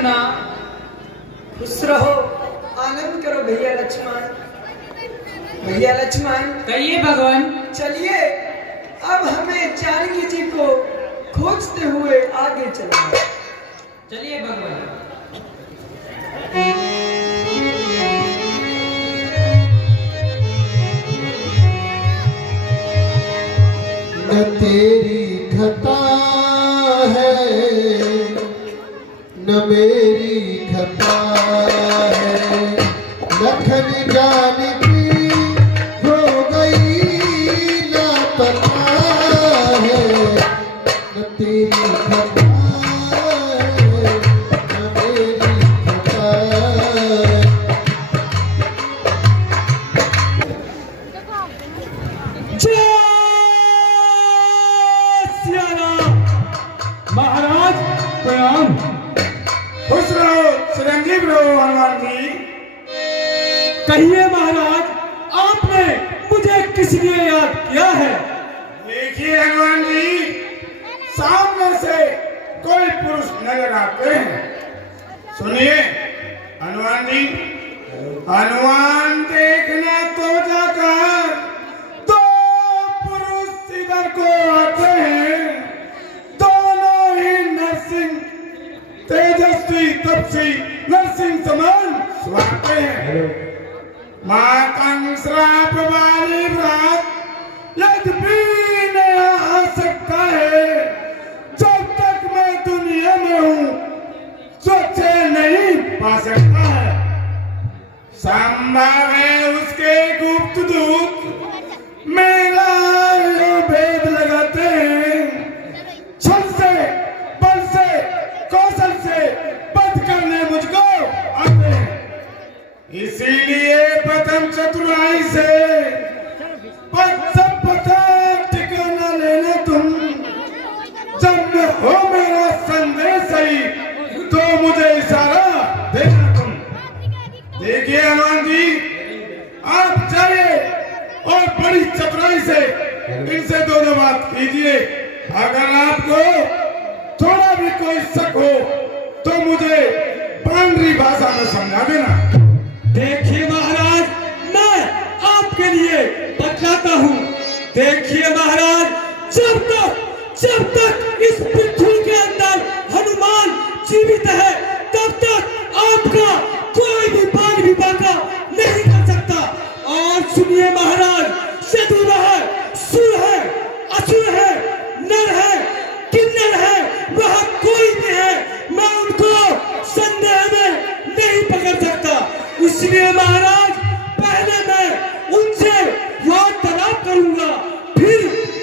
करना। खुश रहो, आनंद करो भैया लक्ष्मण। भैया लक्ष्मण कहिए भगवान। चलिए अब हमें जानकी जी को खोजते हुए आगे चलना। चलिए भगवान। न तेरी खता है न मेरी खता है, लखन जानकी हो गई लापता है। न तेरी खता है न मेरी खता है। महाराज प्रणाम। खुश रहो, चिरंजीव रहो हनुमान जी। कहिए महाराज, आपने मुझे किस लिए याद किया है? देखिए हनुमान जी, सामने से कोई पुरुष नजर आते हैं। सुनिए हनुमान जी, हनुमान देखना तो जाकर दो पुरुष इधर को आते हैं। तेजस्वी तपसी नरसिंह समान सुहाते हैं। मां कंसराप वाली रात यद्यपि नहीं आ सकता है। जब तक मैं दुनिया में हूँ सोचे नहीं पा सकता है। संभव है उसके गुप्त दूत मेरा भेद लगाते हैं। छल से बल से कौशल से बध करने मुझको आते हैं। इसीलिए प्रथम चतुराई से सब पता ठिकाना लेना तुम। जब में हो मेरा संदेश ही तो मुझे इशारा देना तुम। देखिए हनुमान जी, आप जाइए और बड़ी चतुराई से इनसे दोनों बात कीजिए। अगर आपको थोड़ा भी कोई शक हो तो मुझे बांद्री भाषा में समझा देना। देखिए महाराज, मैं आपके लिए बतलाता हूँ। देखिए महाराज, जब तक इस पृथ्वी के अंदर हनुमान जीवित है तब तक आपका कोई भी बाल भी बांका नहीं कर सकता। और सुनिए महाराज, शत्रु है, सुर है, असुर है, नर है, किन्नर है, वह कोई भी है, मैं उनको संदेह में नहीं पकड़ सकता। इसलिए महाराज, पहले मैं उनसे वार्तालाप करूंगा, फिर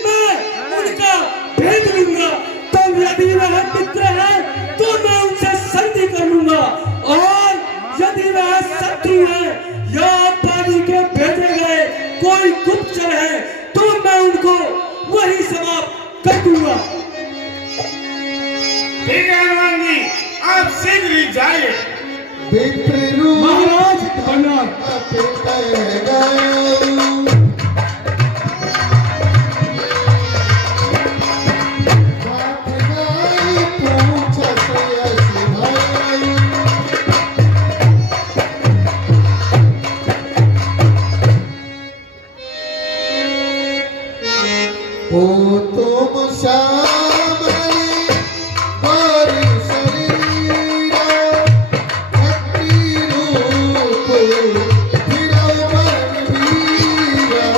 मैं उनका भेद लूंगा। तब यदि वह मित्र है तो मैं उनसे संधि कर लूंगा, और यदि वह शत्रु है या पानी के भेजे गए कोई गुप्तचर है तो मैं उनको वही समाप्त कर दूंगा। ठीक है हनुमान जी, आप शीघ्र ही जाइए। महाराज प्रणाम। ओ तुम श्यामली हरि शरीरा, भक्ति रूप फिरौवन वीरा।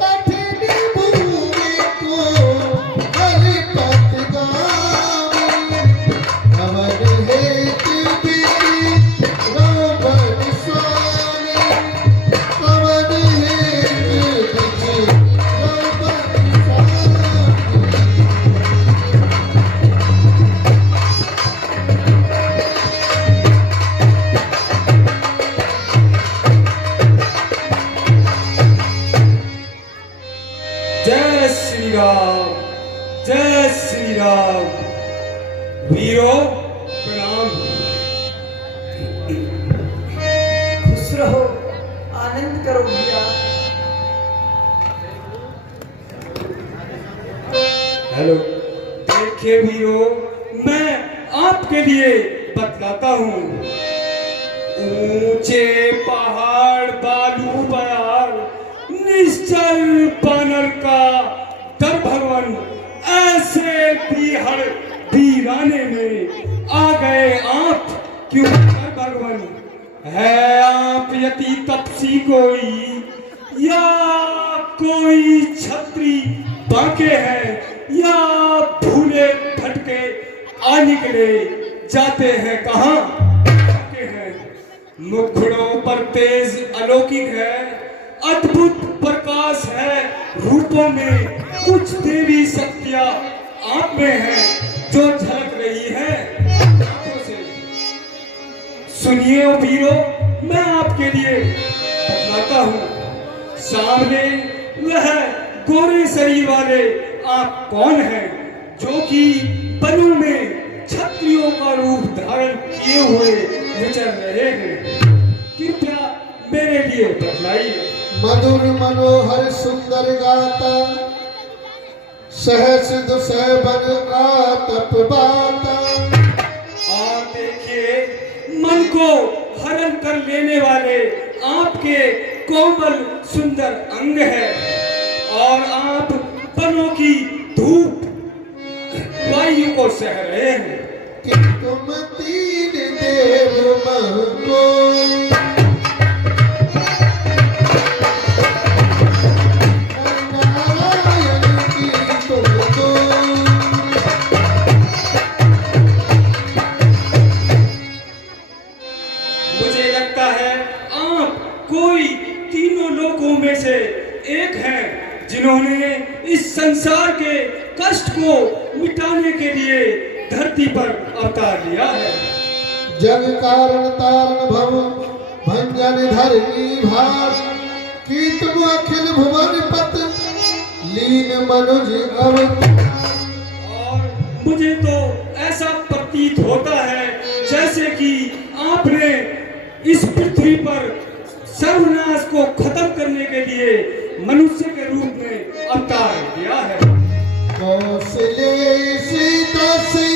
कठिन भूमि को बलिपत गामी, अमर हेतु बिधि रावण स्वामी। अमर हेतु बिधि रावण स्वामी। जय श्री राम, जय श्री राम। वीरों प्रणाम। खुश रहो, आनंद करो भैया। हेलो, देखिए वीरो, मैं आपके लिए बतलाता हूँ। ऊंचे पहाड़, बालू बयार, निश्चल बानर का दर भगवान, ऐसे बीहड़ वीराने में आ गए आप क्यों दर भगवान? है आप यति तपसी कोई, या कोई छत्री बांके हैं, या भूले भटके आ निकले जाते हैं कहाँ हैं? मुखड़ों पर तेज अलौकिक है, अद्भुत प्रकाश है रूपों में, कुछ देवी शक्तियां आप में हैं जो झलक रही है आंखों से। सुनिए ओ वीरो, मैं आपके लिए बतलाता हूँ। सामने वह गोरे शरीर वाले आप कौन हैं जो कि वनों में क्षत्रियों का रूप धारण किए हुए विचर रहे हैं? कृपया मेरे लिए बतलाइए। मधुर मनोहर सुंदर गाता, सहस दुसह बन आतप बाता। और देखिए, मन को हरण कर लेने वाले आपके कोमल सुंदर अंग है, और आप वनों की धूप वायु को सह रहे हैं। कि तुम तीन देव महको, नारायण की तुमको। मुझे लगता है आप कोई तीनों लोगों में से एक हैं जिन्होंने इस संसार के कष्ट को मिटाने के लिए धरती पर अवतार लिया है। जग कारण तारण भव भंजन धरनी भार, की तुम अखिल भुवन पत लीन मनुज अवतार। और मुझे तो ऐसा प्रतीत होता है जैसे कि आपने इस पृथ्वी पर सर्वनाश को खत्म करने के लिए मनुष्य के रूप में अवतार लिया है। कौशले सीता से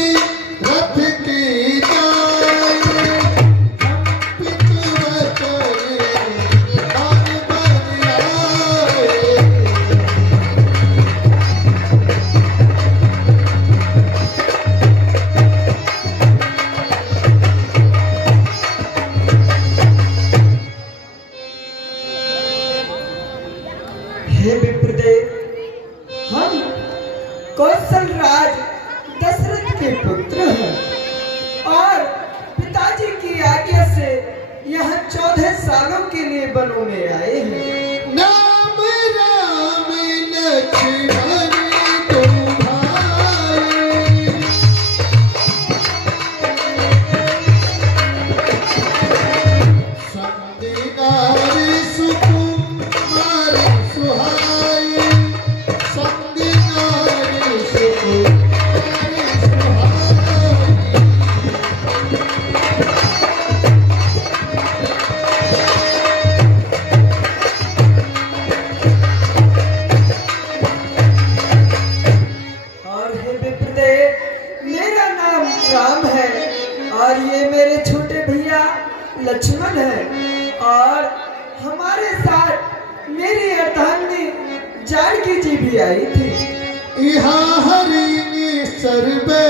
रथ की जाए, कंपित वचने मन बन आए। हे विप्रदेव, हम कौशल राज दशरथ के पुत्र हैं और पिताजी की आज्ञा से यहाँ 14 सालों के लिए वनों में आए हैं। नाम राम लक्ष्मण तुम्हारे, संग नारी सुकुमार सुहाई, संग नारी सुकुमार सुहाई। और हे विप्रदेव, मेरा नाम राम है और ये मेरे छोटे भैया लक्ष्मण है, और हमारे साथ मेरी अर्धांगिनी जानकी जी भी आई थी। यहाँ हरिणी सर्वे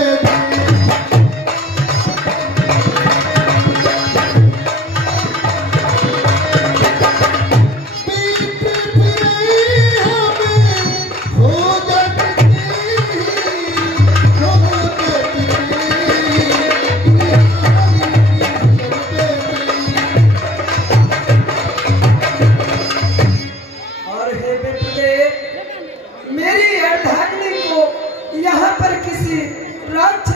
और हे विप्रदेव, मेरी अर्धांगिनी को यहाँ पर किसी राक्षस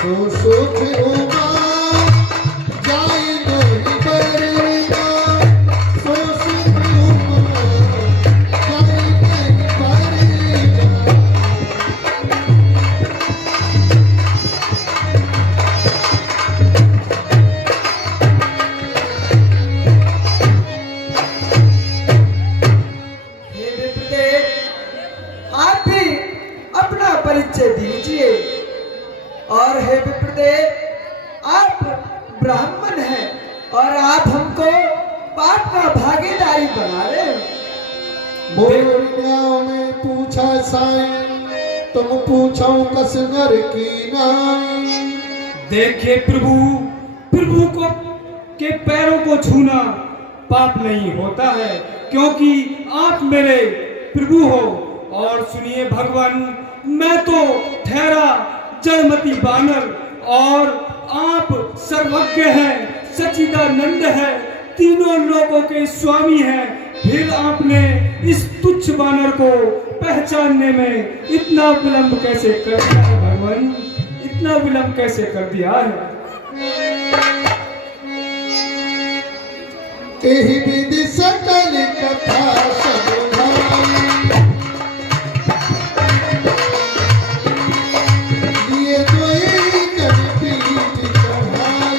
सो सोच उमा जाए नहीं बरना सो सोच उमा जाए नहीं बरना हे विप्रदेव, आप भी अपना परिचय दीजिए। और हे विप्रदेव, आप ब्राह्मण हैं और आप हमको पाप का भागीदारी बना रहे हैं। बोलियाओं में पूछा साईं तुम पूछो कस नर की नाई। देखिए प्रभु, प्रभु को के पैरों को छूना पाप नहीं होता है, क्योंकि आप मेरे प्रभु हो। और सुनिए भगवान, मैं तो ठहरा जड़मती बानर और आप सर्वज्ञ हैं, सच्चिदानंद है, तीनों लोगों के स्वामी हैं। फिर आपने इस तुच्छ बानर को पहचानने में इतना विलंब कैसे कर दिया है भगवान? इतना विलंब कैसे कर दिया है? एहि विधि सकल कथा समझाई लिए कोई कर पीठ चढ़ाई।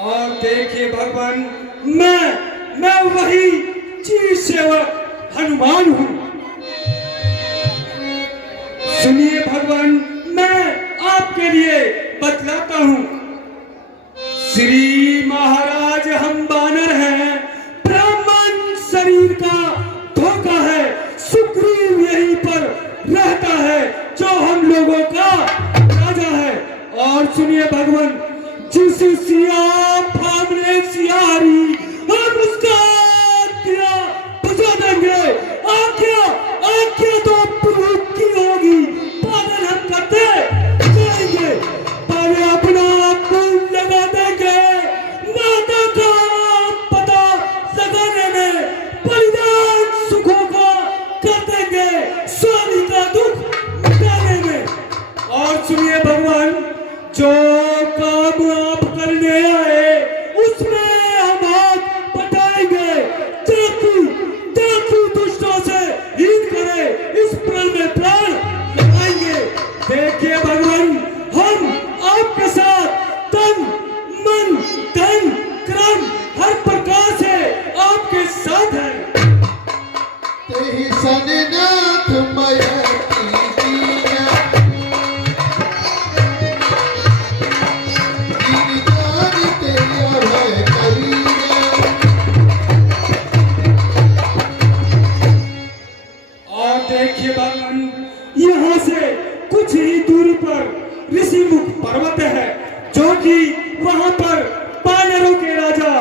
और देखिए भगवान, मैं वही चीज सेवक हनुमान हूँ। सुनिए भगवान, मैं आपके लिए बतलाता हूँ। श्री महाराज हम बानर हैं, ब्राह्मण शरीर का धोखा है, सुग्रीव यहीं पर रहता है जो हम लोगों का राजा है। और सुनिए भगवान, जिस सिया फामने सियारी हम उसका दिया बुझा देंगे। आज्ञा तो प्रभु की होगी, पालन हम करते जाएंगे, पर अपना आप लगा देंगे। माता का पता लगाने में बलिदान सुखों का कर देंगे, स्वामी का दुख मिटाने में। और सुनिए भगवान, जो काम आप करने आए उसमें हम हाथ बटाएंगे। डाकू दुष्टों से हीन करे, इस प्रण में प्राण लगाएंगे। देखिए भगवान, हम आपके साथ तन मन धन क्रम हर प्रकार से आपके साथ हैं। तेहि सननाथ मयति दीना गिरधारी तेरी अभय करीना। और देखिए भगवान, यहाँ से कुछ ही दूरी पर ऋषिमुख पर्वत है, जो कि वहां पर वानरों के राजा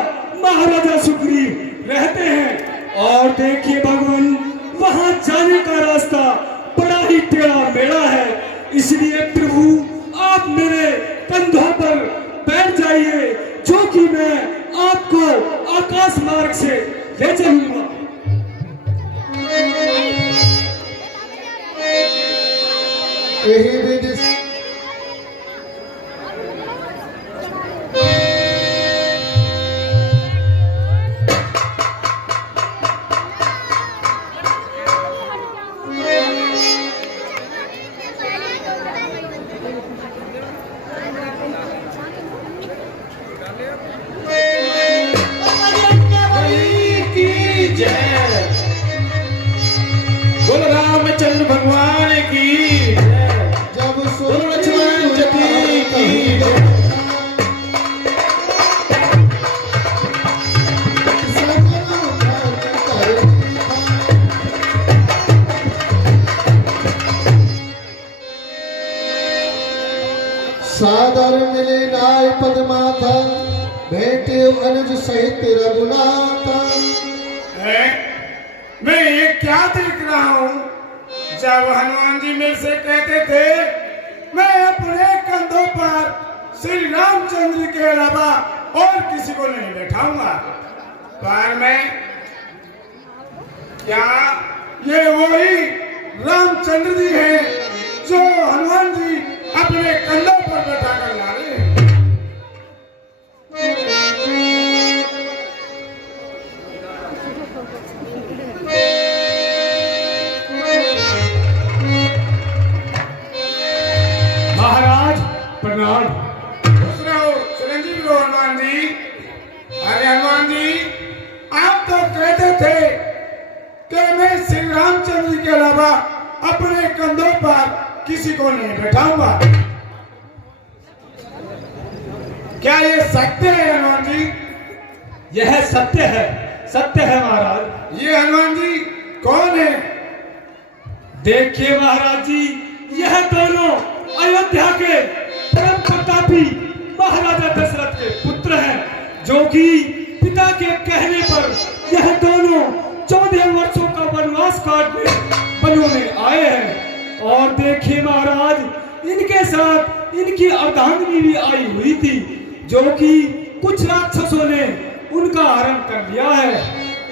महाराजा सुग्रीव रहते हैं। और देखिए भगवान, वहां जाने का रास्ता बड़ा ही टेढ़ा मेढ़ा है, इसलिए प्रभु आप मेरे कंधों पर बैठ जाइए, जो कि मैं आपको आकाश मार्ग से ले चलूंगा। एहि विधि बोल रामचंद्र भगवान की जब बोल लक्ष्मण जी की सादर मिले नाय पद्माथा भेटे अनुज सहित रघुनाथा। मैं ये क्या देख रहा हूँ? जब हनुमान जी मेरे से कहते थे मैं अपने कंधों पर श्री रामचंद्र के अलावा और किसी को नहीं बैठाऊंगा, पर मैं क्या ये वही रामचंद्र जी हैं जो हनुमान जी अपने कंधों पर बैठा कर ला रहे हैं। महाराज प्रणाम। दूसरा हो चिरंजीवी हो हनुमान जी। अरे हनुमान जी, आप तो कहते थे कि मैं श्री रामचंद्र जी के अलावा अपने कंधों पर किसी को नहीं बैठाऊंगा। क्या ये सत्य है हनुमान जी? यह सत्य है महाराज। ये हनुमान जी कौन है? देखिए महाराज जी, यह दोनों अयोध्या के परम प्रतापी महाराजा दशरथ के पुत्र हैं, जो कि पिता के कहने पर यह दोनों 14 वर्षों का वनवास काटने वनों में आए हैं। और देखिए महाराज, इनके साथ इनकी अर्धांगिनी भी आई हुई थी, जो कि कुछ राक्षसों ने उनका हरण कर लिया है।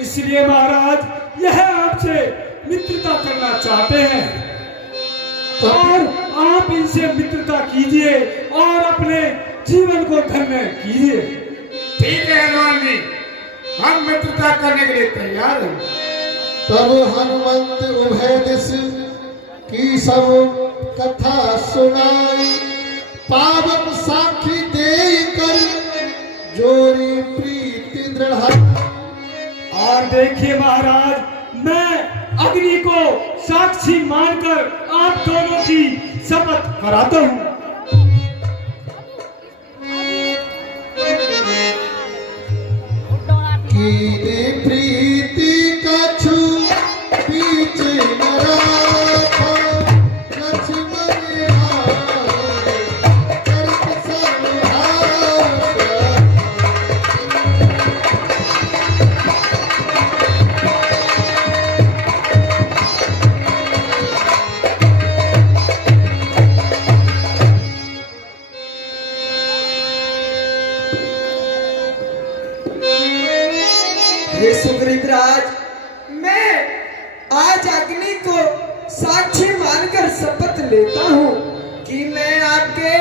इसलिए महाराज यह आपसे मित्रता करना चाहते हैं और आप इनसे मित्रता कीजिए और अपने जीवन को धन्य कीजिए। ठीक है हनुमान जी, हम मित्रता करने के लिए तैयार हैं। तब हनुमंत उभय दिश की सब कथा सुनाई, पावन साखी दे कर जोरी प्रीति दृढ़। और देखिए महाराज, मैं अग्नि को साक्षी मानकर आप दोनों की शपथ कराता हूँ। कीने प्रीति कछु बीच न राखो, लक्ष्मण आए करत संहार। हे सुग्रीव राज, मैं आज अग्नि को साक्षी मानकर शपथ लेता हूँ कि मैं आपके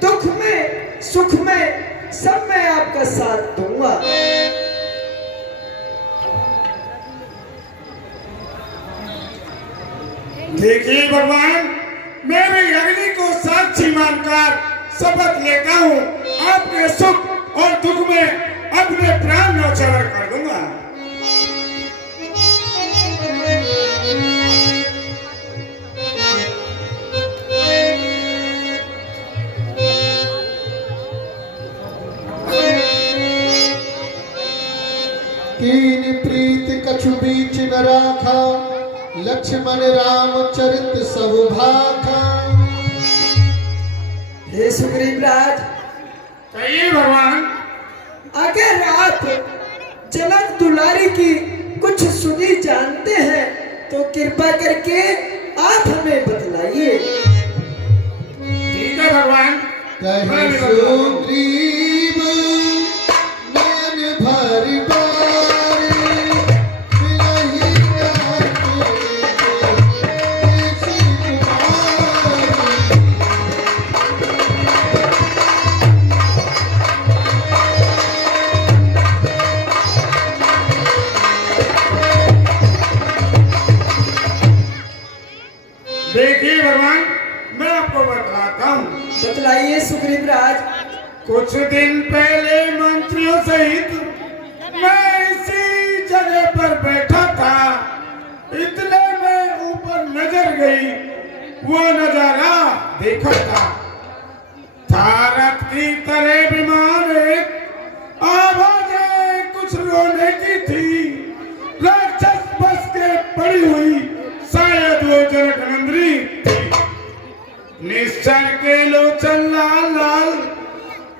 दुख में सुख में सब में आपका साथ दूंगा। देखिए भगवान, मैं भी अग्नि को साक्षी मानकर शपथ लेता हूँ, आपके सुख और दुख में अपने प्राण न्यौछावर कर दूंगा। कीन प्रीत कछु बीच न राखा, लक्ष्मण राम चरित सब भाखा। हे सुग्रीव राज, कहिए भगवान। अगर आप जनक दुलारी की कुछ सुनी जानते हैं तो कृपा करके आप हमें बतलाइए। ठीक है भगवान। कहे सुग्रीव नयन भरि बारी, मिलहि नाते ऐसी कुमारी। देखिए भगवान, मैं आपको बतलाता हूँ। बतलाइए सुग्रीव राज। कुछ दिन पहले मंत्रियों सहित मैं इसी जगह पर बैठा था, इतने में ऊपर नजर गई, वो नजारा देखा था। भारत की तरह विमान एक आवाजें कुछ रोने की थी, राक्षस बस के पड़ी हुई, शायद वो जनकनंदनी थी। निश्चर के लोचन लाल लाल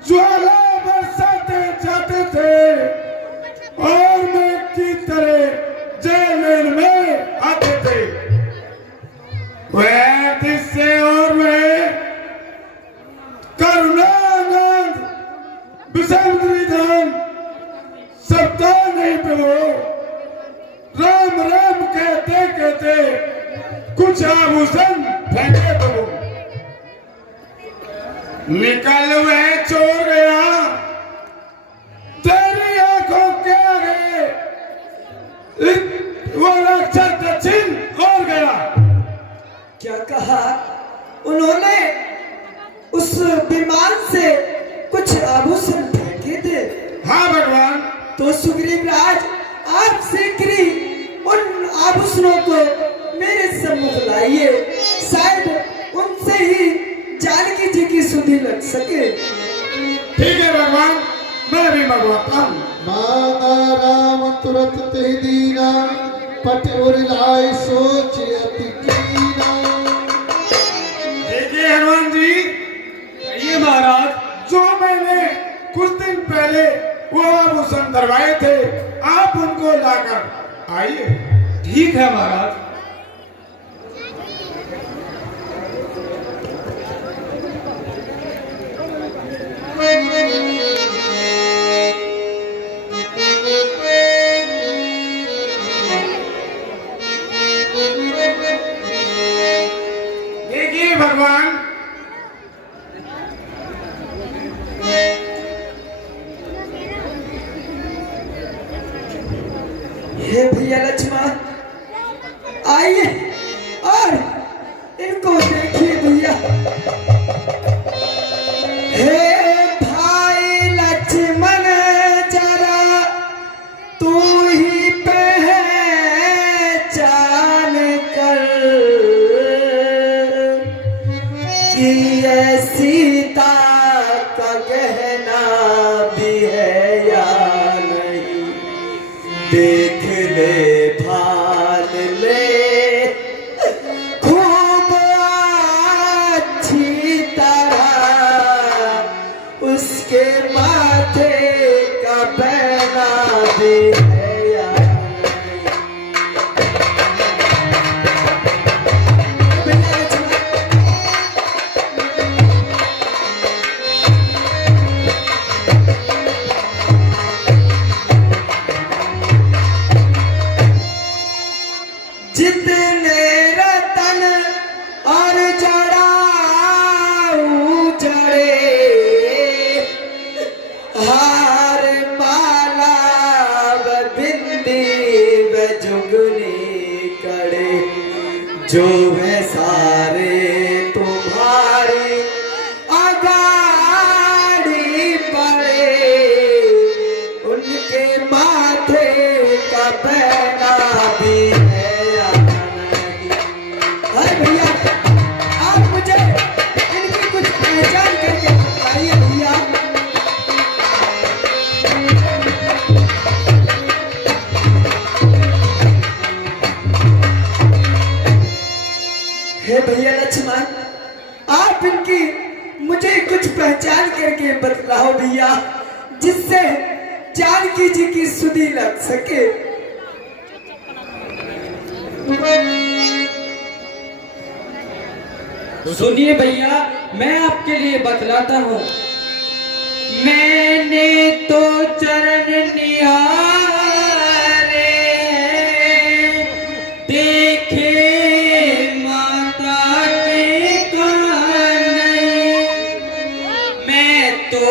ज्वाला बरसाते जाते थे और मैं की तरह जेल में आते थे। वह दिशे और वह करुणानंद विषम विधान सबका नहीं पे वो राम राम कहते कहते कुछ आभूषण फेंके तो निकल वह चोर गया तेरी आंखों के आगे वो राक्षस दक्षिण और गया। क्या कहा उन्होंने? उस विमान से कुछ आभूषण फेंके थे। हाँ भगवान। तो सुग्रीव राज आप शीघ्र उन आभूषणों को मेरे सम्मुख लाइए, शायद उनसे ही जानकी जी की सुधि लग सके। ठीक है भगवान, मैं भी मंगवाता हूँ। मांगा राम तुरत ते दीना, पट और लाए सोच अति कीना। देखिए हनुमान जी, ये महाराज, जो मैंने कुछ दिन पहले वो आभूषण धरवाए थे, आप उनको लाकर आइए। ठीक है महाराज। देखिए भगवान, हे भैया लक्ष्मण, आइए और इनको देखिए भैया। हे भाई लक्ष्मण, जरा तू ही पहचान कर कि ये सीता का गहना भी है या नहीं। देख ले, भाल ले खूब अच्छी तरह, उसके माथे का पहना भी है या नहीं। जितने रतन और जड़ाऊ जड़े, हार माला व बिंदी व जुगनी कड़े, जो है सारे तुम्हारी अगाड़ी पड़े, उनके माथे का पहना भी है या नहीं। अरे भैया, आप मुझे इनकी कुछ पहचान करके बताइए भैया। हे भैया लक्ष्मण, आप इनकी मुझे कुछ पहचान करके बतलाओ भैया, जिससे जानकी जी की सुधि लग सके। सुनिए भैया, मैं आपके लिए बतलाता हूँ। मैंने तो चरण निहारे देखे माता के कानई, मैं तो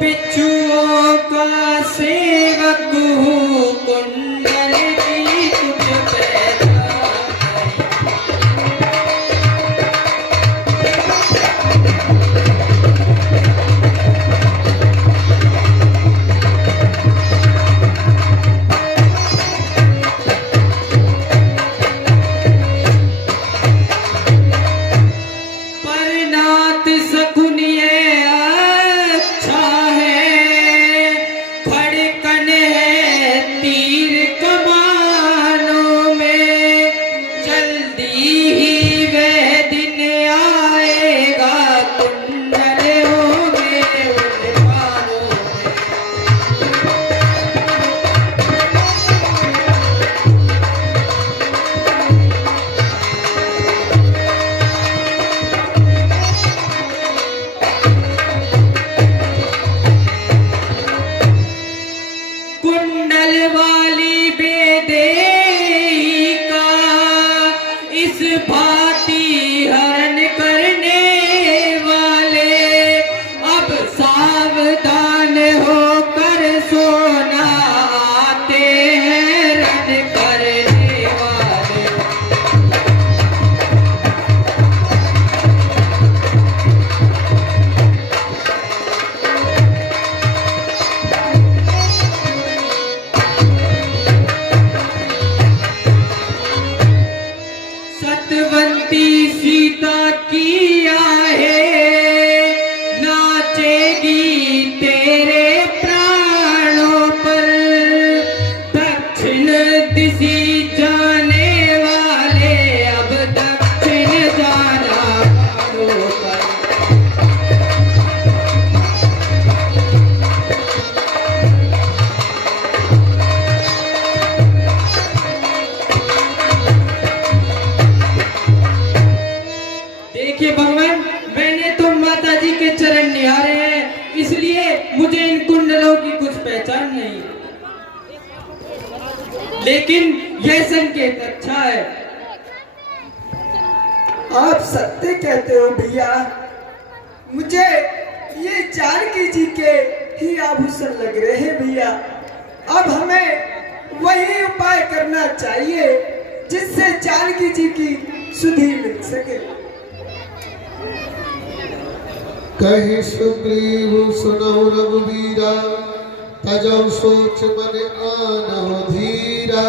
बिच्छुओं का सेवक हूँ, कुंडल की तुझ पैदा भांति हरण करने वाले अब सावधान होकर सोना आते हैं रण करने वाले। सतवंती सीता की आहें नाचेगी तेरे प्राणों पर, दक्षिण दिशा जाने वाले अब दक्षिण जाना प्राणों पर। देखिए भगवान, मैंने तो माता जी के चरण निहारे हैं, इसलिए मुझे इन कुंडलों की कुछ पहचान नहीं, लेकिन यह संकेत अच्छा है। आप सत्य कहते हो भैया, मुझे ये जानकी जी के ही आभूषण लग रहे हैं भैया। अब हमें वही उपाय करना चाहिए जिससे जानकी जी की सुधि मिल सके। कहि सुग्रीव सुनो रघुवीरा, तजौ सोच मन आनहु धीरा।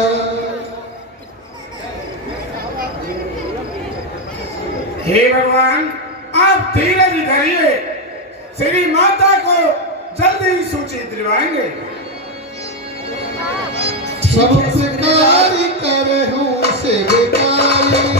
हे भगवान, आप धीरज धरिए, श्री माता को जल्दी ही सूचित दिलवाएंगे। सब प्रकार करहूँ सेवकाई,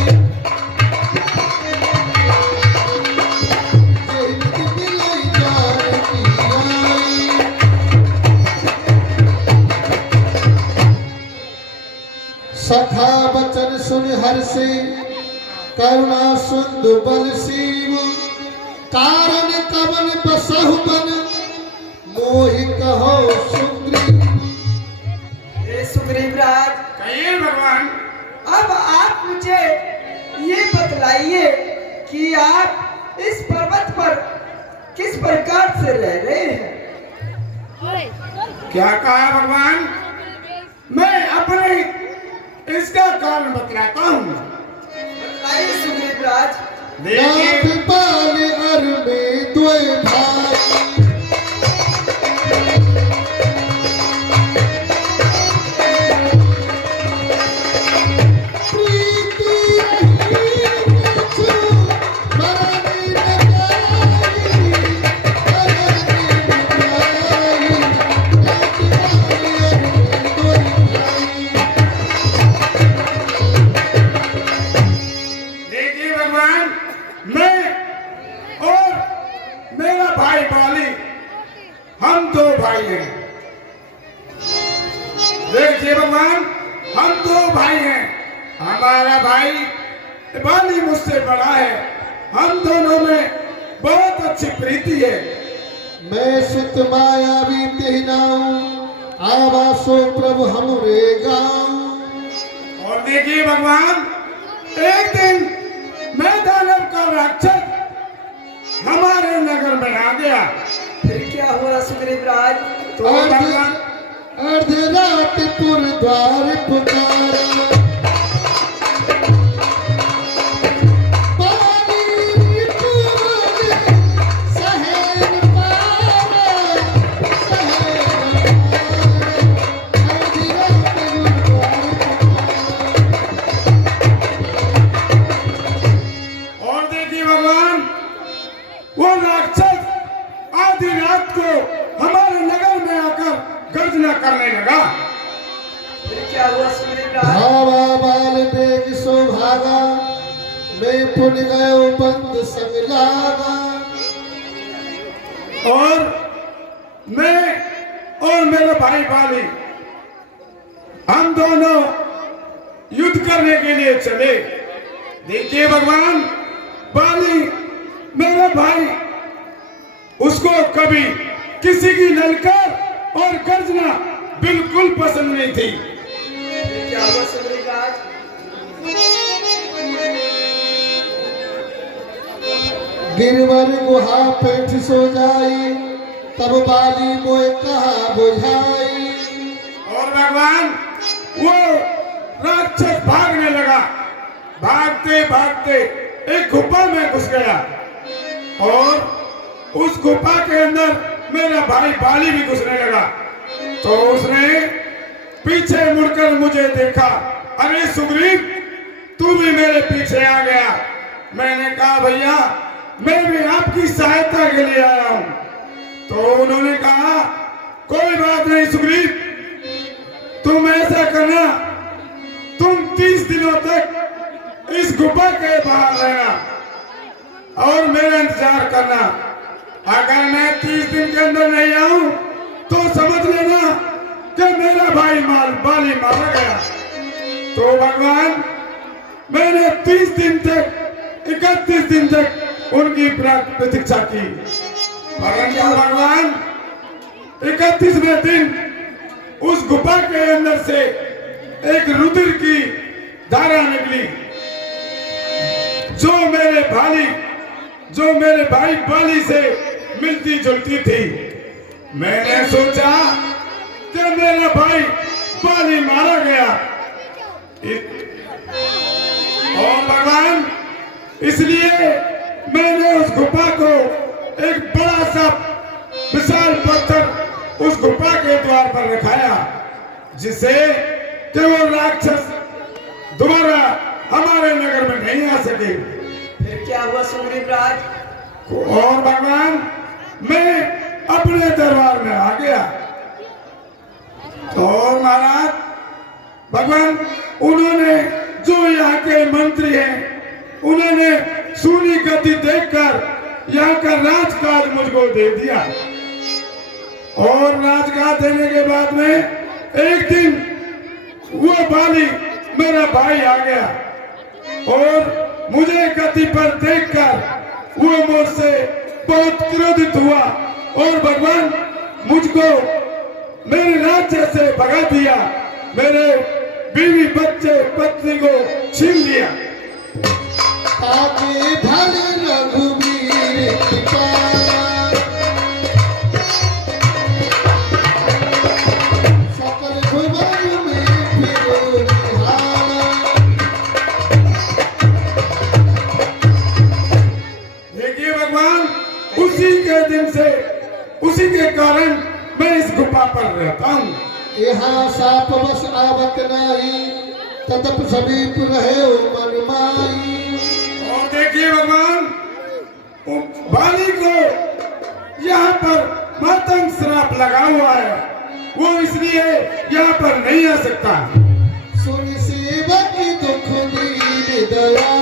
सखा बचन सुन हर्षि करुणा सुंद बल शिव। कारण कवन बसहु बन मोहि कहो सुग्रीव। हे सुग्रीव राज, कहिए भगवान। अब आप मुझे ये बतलाइए कि आप इस पर्वत पर किस प्रकार से रह रहे हैं। क्या कहा भगवान? मैं अपने इसका कारण बतलाता हूँ। बताइए सुग्रीव राज। नाथ देखिए, पाल अर में द्वय भाई, प्रीति रही कछु मरनी न जाई, मरनी न जाई। नाथ पाल अर में द्वय भाई। देखिए भगवान, मैं और मेरा भाई बाली, हम दो भाई हैं। देखिए भगवान, हम दो भाई हैं। हमारा भाई बाली मुझसे बड़ा है। हम दोनों में बहुत अच्छी प्रीति है। मैं सुत मायावी तेहनाऊं, आवासो प्रभु हमरे गाऊं। और देखिए भगवान, एक दिन मैं दानव का राक्षस हमारे नगर में आ गया। फिर क्या हुआ सुग्रीव राज? तो भगवान, अर्धरात पुर द्वार पुकारा, पानी पुर सहेर पारा, सहेर पारा। अर्धरात पुर द्वार पुकारा। और देखिए भगवान, वो राक्षस आधी रात को हमारे नगर में आकर गर्जना करने लगा। फिर क्या हुआ सुग्रीव राज? धावा बाल बेग सो भागा, मैं पुन गयो बंद संग लागा। और मैं और मेरा भाई बाली, हम दोनों युद्ध करने के लिए चले। देखिए भगवान, बाली मेरा भाई, उसको कभी किसी की ललकार और गर्जना बिल्कुल पसंद नहीं थी। फिर क्या हुआ सुग्रीव राज? गिरवर गुहा पेठ सो जाई, तब बाली मोए कहा बुझाई। और भगवान वो राक्षस भागने लगा, भागते भागते एक गुफा में घुस गया और उस गुफा के अंदर मेरा भाई बाली भी घुसने लगा। तो उसने पीछे मुड़कर मुझे देखा, अरे सुग्रीव तू भी मेरे पीछे आ गया। मैंने कहा भैया मैं भी आपकी सहायता के लिए आया हूं। तो उन्होंने कहा कोई बात नहीं सुग्रीव, तुम ऐसा करना, तुम 30 दिनों तक इस गुफा के बाहर रहना और मेरा इंतजार करना। अगर मैं 30 दिन के अंदर नहीं आऊं तो समझ लेना कि मेरा भाई बाली मारा गया। तो भगवान मैंने 30 दिन तक 31 दिन तक उनकी प्रतीक्षा की, परंतु भगवान 31वें दिन उस गुफा के अंदर से एक रुधिर की धारा निकली जो मेरे भाई बाली से मिलती जुलती थी। मैंने सोचा कि मेरा भाई बाली मारा गया और भगवान इसलिए मैंने उस गुफा को एक बड़ा सा विशाल पत्थर उस गुफा के द्वार पर रखाया, जिससे कि वो राक्षस दोबारा हमारे नगर में नहीं आ सके। फिर क्या हुआ सुग्रीव राज? और भगवान मैं अपने दरबार में आ गया। तो महाराज भगवान उन्होंने जो यहाँ के मंत्री हैं उन्होंने सूनी गति देखकर यहाँ का राजकाज मुझको दे दिया और राजकाज देने के बाद में एक दिन वो बाली मेरा भाई आ गया और मुझे गति पर देखकर वो मुझसे बहुत क्रोधित हुआ और भगवान मुझको मेरे राज्य से भगा दिया, मेरे बीवी बच्चे पत्नी को छीन लिया। आगे ढल रघुवीर कृपा, सकल भुवन में फिरो निहारा। देखिए भगवान उसी के दिन से उसी के कारण मैं इस गुफा पर रहता हूँ। यहाँ साप बस आवत नाही, तदप समीप रहे मन माई। और देखिए भगवान बाली को यहाँ पर मातंग श्राप लगा हुआ है, वो इसलिए यहाँ पर नहीं आ सकता। सुन सेवक दुख दीन दया,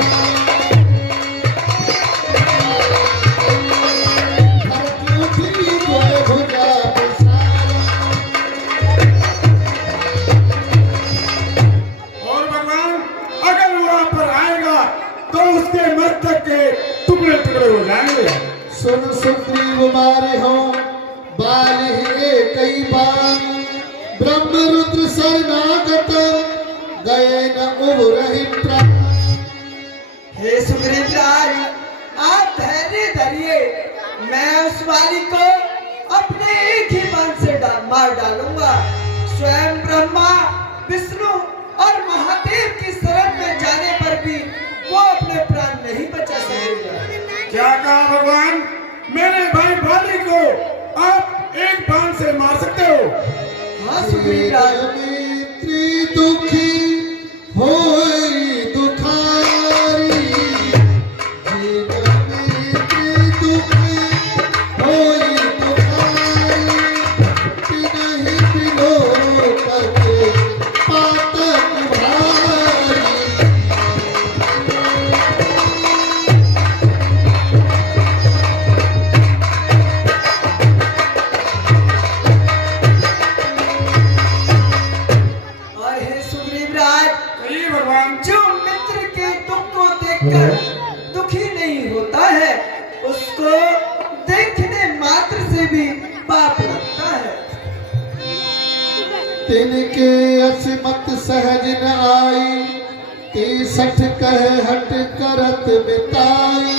और भगवान अगर वो वहाँ पर आएगा तो उसके मस्तक के टुकड़े टुकड़े हो जाएंगे। सुन सुग्रीव मारे हो बाली कई बार, ब्रह्म रुद्र शरणागत गए न उबरहि प्राण। हे सुग्रीव राज, आप धैर्य धरिए, मैं उस वाली को अपने एक ही बाण से मार डालूंगा। स्वयं ब्रह्मा विष्णु और महादेव की शरण में जाने पर भी वो अपने प्राण नहीं बचा सकेगा। क्या कहा भगवान? मेरे भाई बाली को आप एक बाण से मार सकते हो? हाँ सुग्रीव राज। मित्री दुखी होई दुखारी, मित्री दुखी होई दुखारी, तिनहि बिनो करके पातक भारी। और हे सुग्रीव राज, कहिए भगवान। जो मित्र के दुख को देखकर दुखी नहीं होता है, उसको देखने मात्र से भी पाप लगता है। तिनके असिमत सहज न आई, 63 कह हट करत बिताई।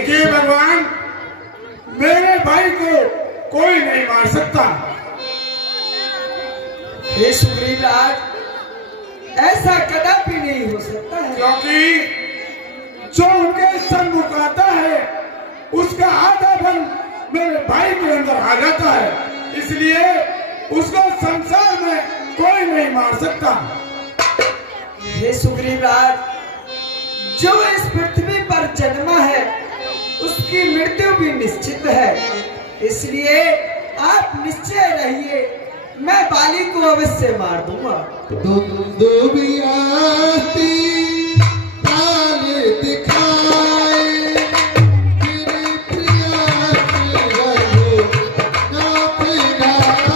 देखिए भगवान, मेरे भाई को कोई नहीं मार सकता। हे सुग्रीवराज, ऐसा कदापि नहीं हो सकता है। क्योंकि जो उनके सम्मुख आता है उसका आधा बल मेरे भाई के अंदर आ जाता है, इसलिए उसको संसार में कोई नहीं मार सकता। हे सुग्रीवराज, जो इस पृथ्वी पर जन्मा है उसकी मृत्यु भी निश्चित है, इसलिए आप निश्चय रहिए, मैं बाली को अवश्य मार दूंगा। दुंदुभियाती ताल दिखाए, मेरे प्रिया की रघुनाथ गाए।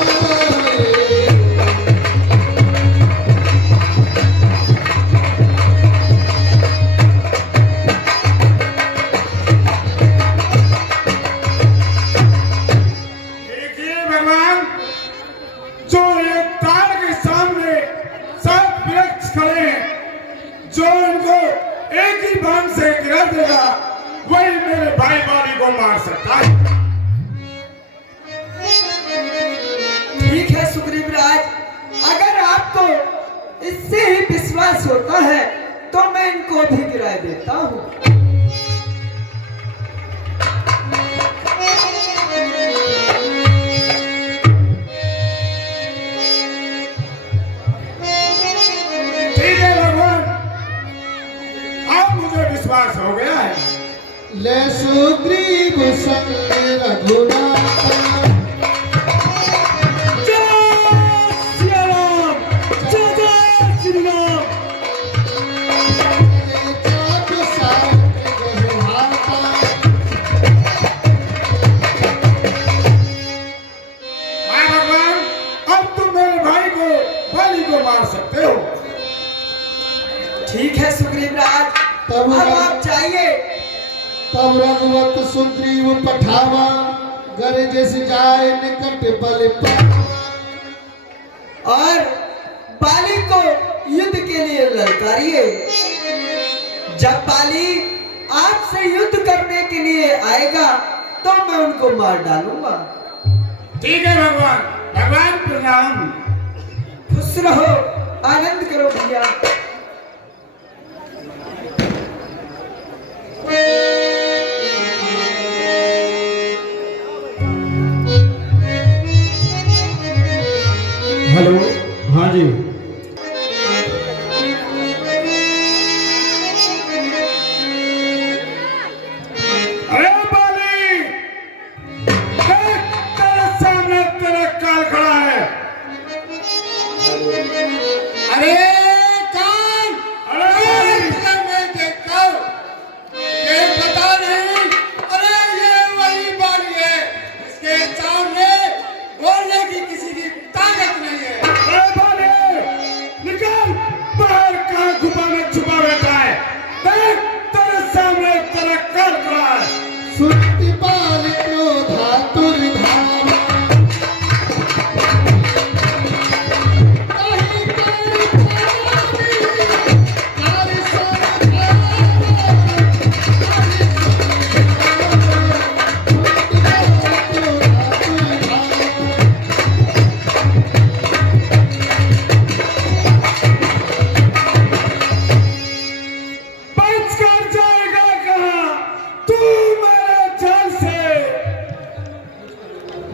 देखिए भगवान, जो ये ताल के सामने 7 वृक्ष खड़े हैं, जो इनको एक ही बाण से गिरा देगा वही मेरे भाई बाली को मार सकता है। ठीक है सुग्रीवराज, अगर आपको इससे ही विश्वास होता है तो मैं इनको भी गिरा देता हूँ। ठीक है भगवान, अब मुझे विश्वास हो गया है। ले सुग्रीव संग रघुनाथ, चाप साथ गहवाता। हाँ भगवान, अब तुम मेरे भाई को बाली को मार सकते हो। ठीक है सुग्रीवराज, तब अब आप जाइए। तब रघुवत सुग्रीव पठावा, गरज से जाए निकट बल पावा। और बाली को युद्ध के लिए ललकारिए। जब बाली आपसे युद्ध करने के लिए आएगा तो मैं उनको मार डालूंगा। ठीक है भगवान, भगवान प्रणाम। खुश रहो, आनंद करो भैया। हेलो, हाँ जी। अरे बाली, देख तेरे सामने तेरा काल खड़ा है। अरे कान, अरे मैं देखता हूँ, ये पता नहीं। अरे ये वही बाली है, इसके सामने बोलने की किसी की ताकत नहीं है। अरे बाली, निकल बाहर, कहाँ गुफा में छुपा बैठा है। देख तेरे सामने तेरा काल खड़ा है। सुरति बाल क्रोधा तुरधाम, कहीं काल काल बच कर जाएगा कहाँ तू मेरे जाल से।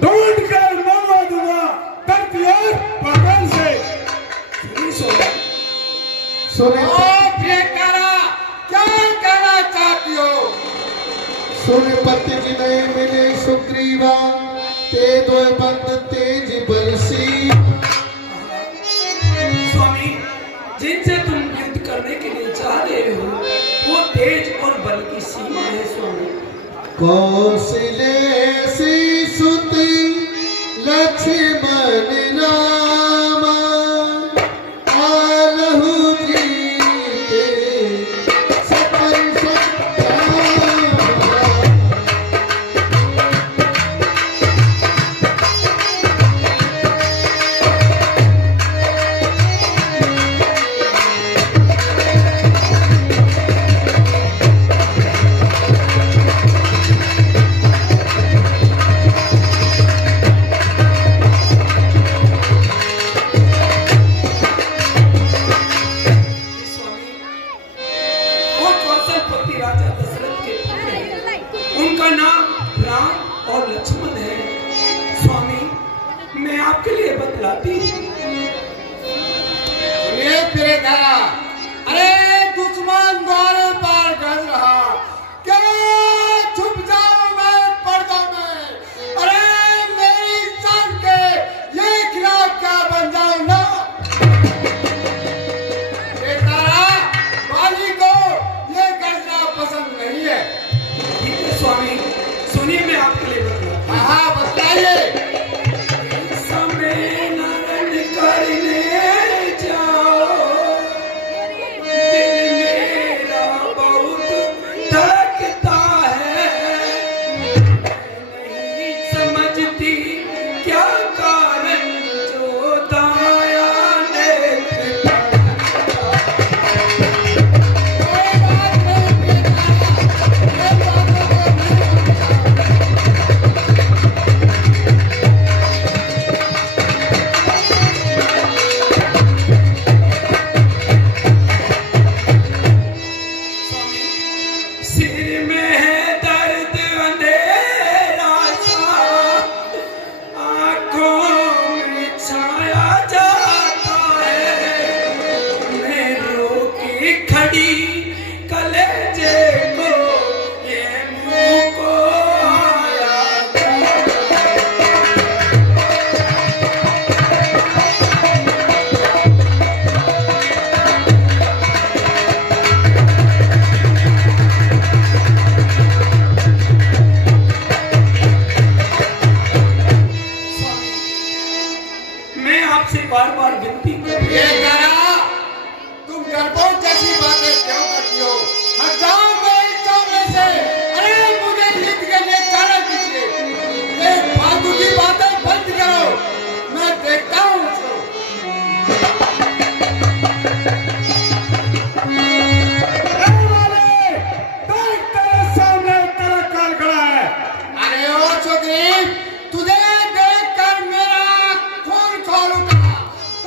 ढूंढ कर मंगवा दूंगा धरती और पाताल से। सुने क्या कहना चाहती हो? सुन पति की नहीं मिले सुग्रीवा, ते दो बंद तेज बलसी। स्वामी, जिनसे तुम युद्ध करने के लिए चाह रहे हो वो तेज और बल की सीमा है स्वामी। कौशले सी सुति लक्ष्मण रामा, आलहु जीते सकल संग्रामा। खड़ी कलेजे को ये मुंह को आया मैं आपसे बार बार विनती ये करा, तुम डरपोक जैसी बातें क्यों करती हो? हट जाओ मेरे सामने से। अरे मुझे युद्ध के लिए जाना कीजिए। ये फालतू की बातें बंद करो, मैं देखता हूँ उसको। देख तेरे सामने तेरा काल खड़ा है। अरे ओ छोकरी, तुझे देखकर मेरा खून खौल उठा।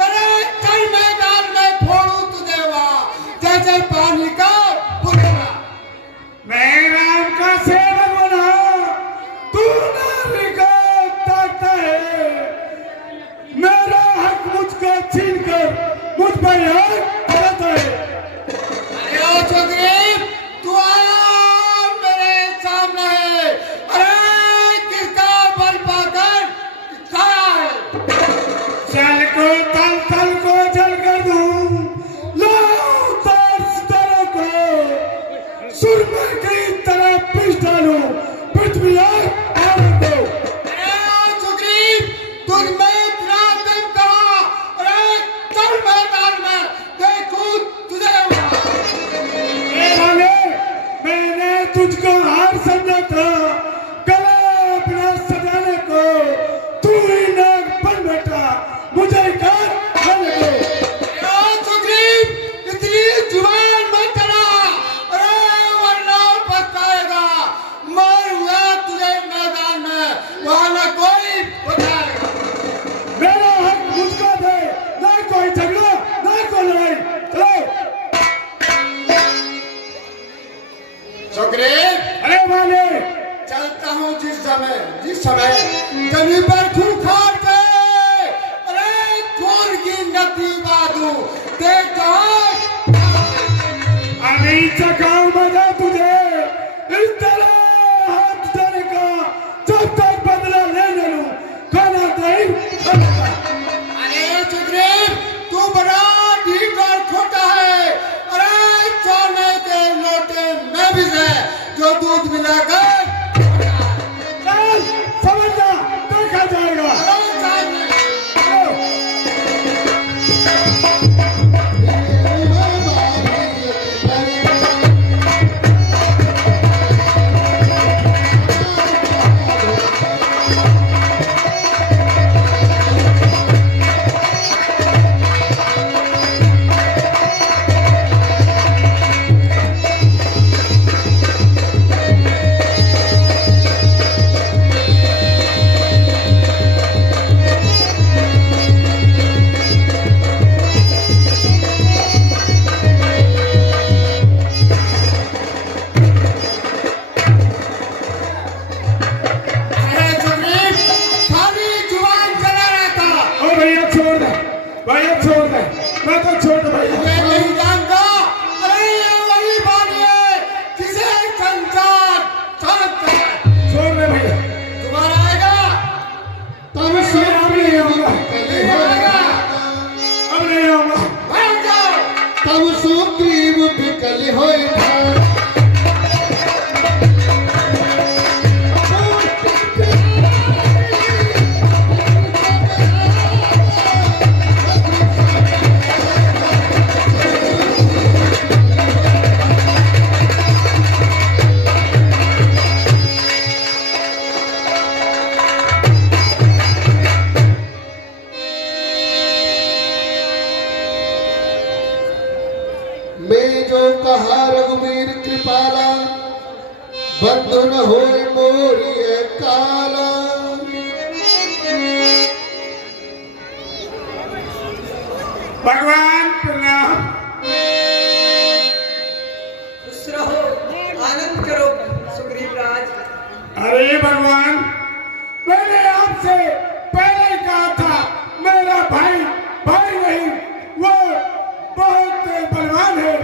अरे चल मैदान में फोड़ूं तुझे वहाँ, जैसे पानी का बुलबुला। मैं राम का सेवक बना, तू नारी को ताकता है। मेरा हक मुझको छीन कर मुझ पर हक करता है। अरे ओ छोकरी, तू आया मेरे सामने है। अरे किसका बल पाकर खड़ा है? जल को तल को जल कर दूं, लाऊं तार सितारों को, सुरमा की तरह पीस डालूं पृथ्वी और आग को। अरे ओ छोकरी, तुझ में इतना दम कहाँ? अरे चल मैदान में, देखूं तुझे वहाँ। ए रामे, मैंने तुझको हार समझा था, गला अपना सजाने को, तू ही नाग बन बैठा, मुझे कर खाने को। अरे छोकरी, इतनी जुबान मत चला। अरे वरना पछताएगा। मर हुआ तुझे मैदान में, वहाँ न कोई बताएगा। मेरा हक मुझको दे, ना कोई झगड़ा ना कोई लड़ाई। चलो। छोकरी, अरे वाले, चलता हूँ जिस समय जमीन पर खूंखार थे। अरे खून की नदी बादू देख जाओ। अभी चकाऊ मजा तुझे इस तरह हाथ देने का, जब तक बदला ले लूं खाना नहीं खाना। अरे छोकरी, तू बड़ा ढीठ और खोटा है। अरे सोने के लोटे में भी है जो दूध मिलाकर। चल समझ जा, देखा जाएगा। अरे सामने। अरे छोकरी, खाली जुबान चला रहता। ओ भैया छोड़ दे, भैया छोड़ दे, मैं तो छोड़ दे भैया। मैं नहीं जानता। अरे ये वही बात है जिसे संसार जानता है। छोड़ दे भैया। दोबारा आएगा तब मैं अब नहीं आऊंगा, नहीं आएगा। अब नहीं आऊंगा। भाग जाओ। तब सुग्रीव बिकल होय मैं जो कहा रघुवीर कृपाला, बंधु न होय मोरी काला। भगवान प्रणाम। खुश रहो, आनंद करो सुग्रीव राज। अरे भगवान, मैंने आपसे पहले कहा था मेरा भाई भाई नहीं, वो बहुत बलवान है।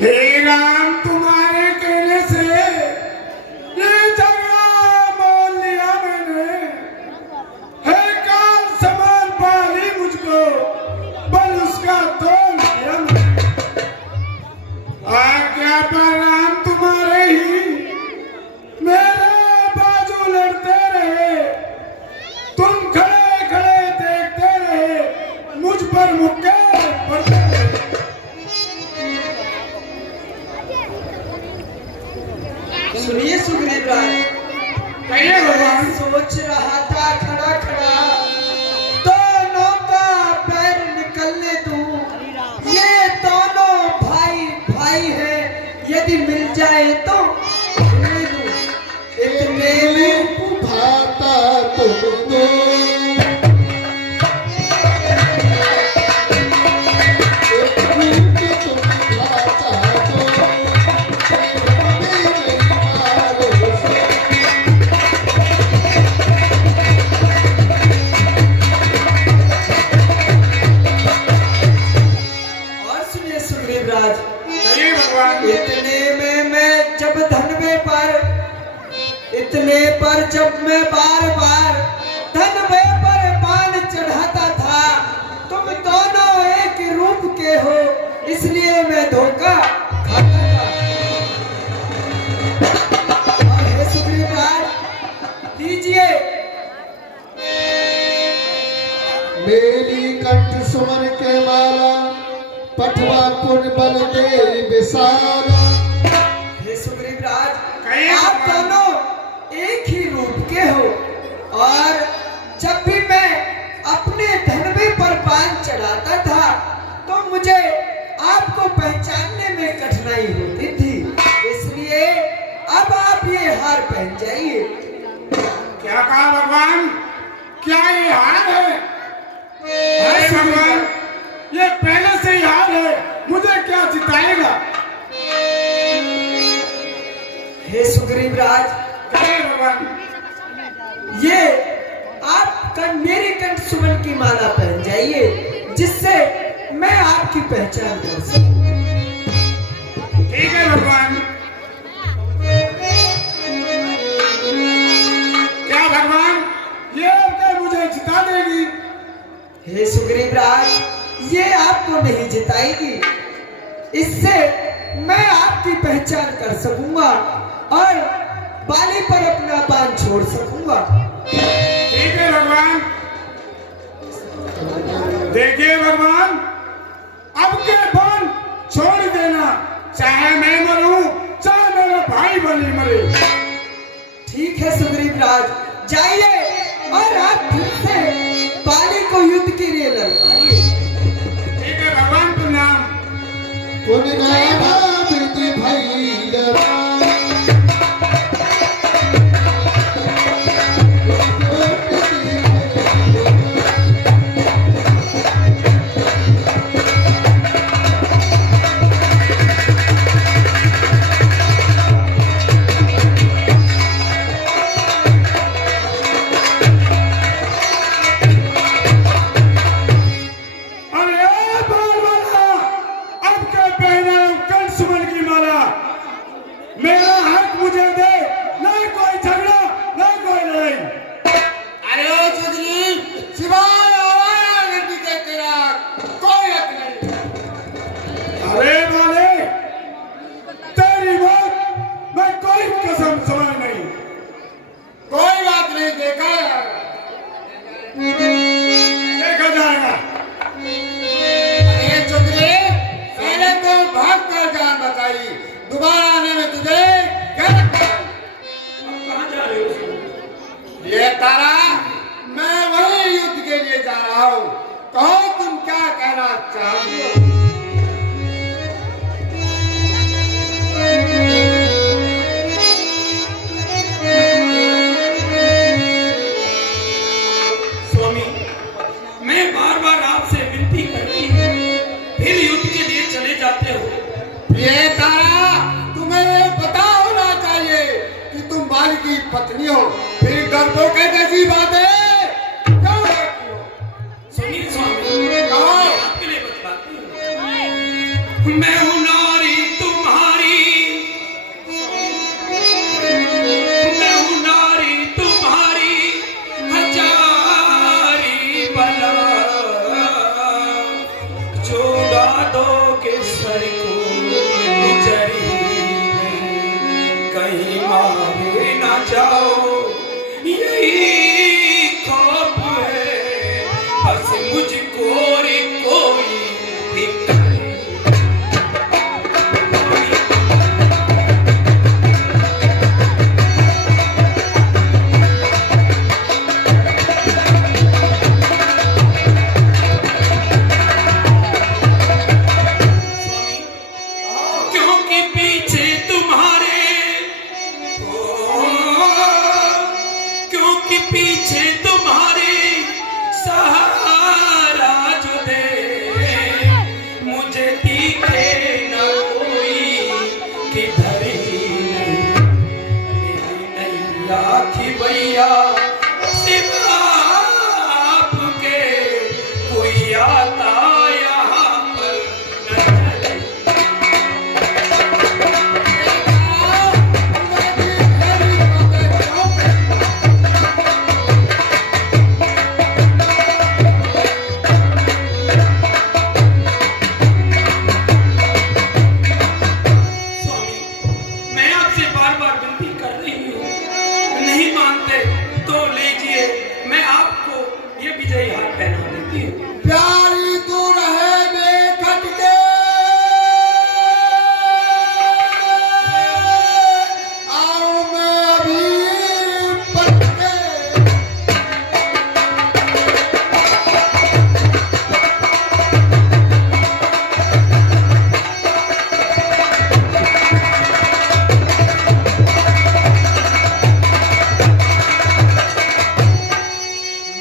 हे राम, तुम्हारे कहने से ये झगड़ा मोल लिया मैंने। है काल समान पाली मुझको, बल उसका तोल दिया मैंने। आज्ञा पर राम तुम्हारे ही मेरे बाजू लड़ते रहे, तुम खड़े खड़े देखते रहे, मुझ पर मुक्के पड़ते रहे। सुनिए सुग्रीव राज, कहिए भगवान। सोच रहा था खड़ा खड़ा, दोनों का पैर निकलने दूं। ये दोनों भाई भाई है, यदि मिल जाए तो ले लूं। इतने में भाता तुम दो, और सुनिए सुग्रीव राज, कहिए भगवान। इतने पर जब मैं बार बार धनवे पर बाण चढ़ाता था, तुम दोनों एक रूप के हो, इसलिए मैं धोखा खाता था। और हे सुग्रीव राज, लीजिए मेरी कंठ सुमन के माला, पठवा पुन बल तेरी विशाला। हे सुग्रीव राज, कहिए आप भगवान। दोनों एक ही रूप के हो, और जब भी मैं अपने धनवे पर बाण चढ़ाता था तो मुझे आपको पहचानने में कठिनाई होती थी, इसलिए अब आप ये हार पहन जाइए। क्या कहा भगवान? क्या ये हार है? अरे भगवान, ये पहले से ही हार है, मुझे क्या जिताएगा? हे सुग्रीव राज, कहिए भगवान। ये आप मेरी कंठ सुमन की माला पहन जाइए, जिससे मैं आपकी पहचान कर सकूं। ठीक है भगवान। क्या भगवान, ये आपने मुझे जिता देगी? हे सुग्रीव राज, ये आपको नहीं जिताएगी, इससे मैं आपकी पहचान कर सकूंगा और बाली पर अपना बाण छोड़ सकूंगा। ठीक है भगवान। देखिए भगवान, अब के बाण छोड़ देना, चाहे मैं मरूं, चाहे मेरा भाई बलि मरे। ठीक है सुग्रीव राज, जाइए और आप फिर से बाली को युद्ध के लिए ललकारिए। ठीक है भगवान, प्रणाम। पुन गाना विधि भैरवा, अरे बालवाला, अब क्या पहना कंठ सुमन की माला? मेरा हक मुझे दे, ना कोई झगड़ा, ना कोई लड़ाई। अरे ओ चुगली, सिवाय आवारा नदी के तेरा कोई हक नहीं। अरे बाले, तेरी बात मैं कोई कसम समझ नहीं। कोई बात नहीं, देखा देखा जाएगा। अरे चुगली, पहले तो भाग कर जान बताई, दोबारा आने में तुझे क्या लगता है? कहाँ जा रहे हो? ये तारा, मैं वही युद्ध के लिए जा रहा हूँ, कहो तुम क्या कहना चाहती हो? स्वामी, मैं बार बार आपसे विनती करती हूँ, फिर युद्ध के लिए चले जाते हो। ये तारा, तुम्हें पता होना चाहिए कि तुम बाल की पत्नी हो, फिर डरपोक जैसी बातें क्यों करती हो? सुनिए स्वामी, कहो। मैं आपके लिए बतलाती हूँ। मैं हूँ नारी, तुम जाओ यही खौफ है, बस मुझको रे कोई भी करे। क्योंकि पीछे तुम्हारे क्योंकि पीछे तुम्हारे सहारा जो दे, मुझे दिखे न कोई किधर ही नहीं आखी भैया सिवा आपके कोई आता यहाँ पर नहीं। मैं आपसे बार बार विनती कर रही हूँ, नहीं मानते तो लीजिए, मैं आपको ये विजयी हार पहना देती हूँ। प्यारी तू रहे बेखट के, आऊं मैं अभी पट के।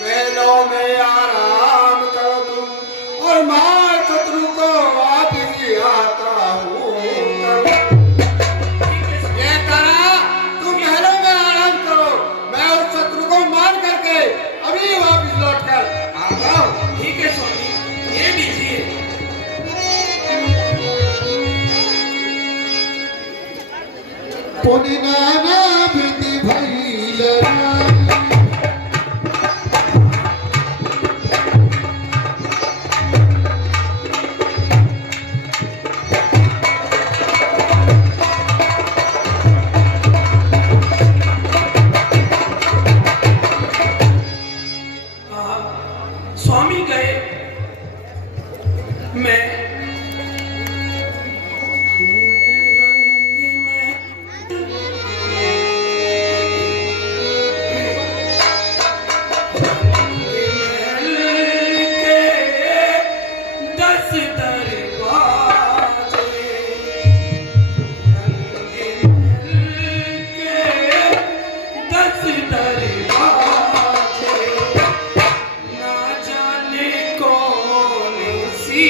मेलों में आराम करो तुम, और मैं शत्रु को वापिस आता हूँ। ये करा, तुम महलों में आराम करो, मैं उस शत्रु को मार करके अभी वापिस लौट कर आता हूँ। ठीक है स्वामी, ये लीजिए। पुनि नाना विधि भइल राम। स्वामी गए, मैं ना जाने कौन सी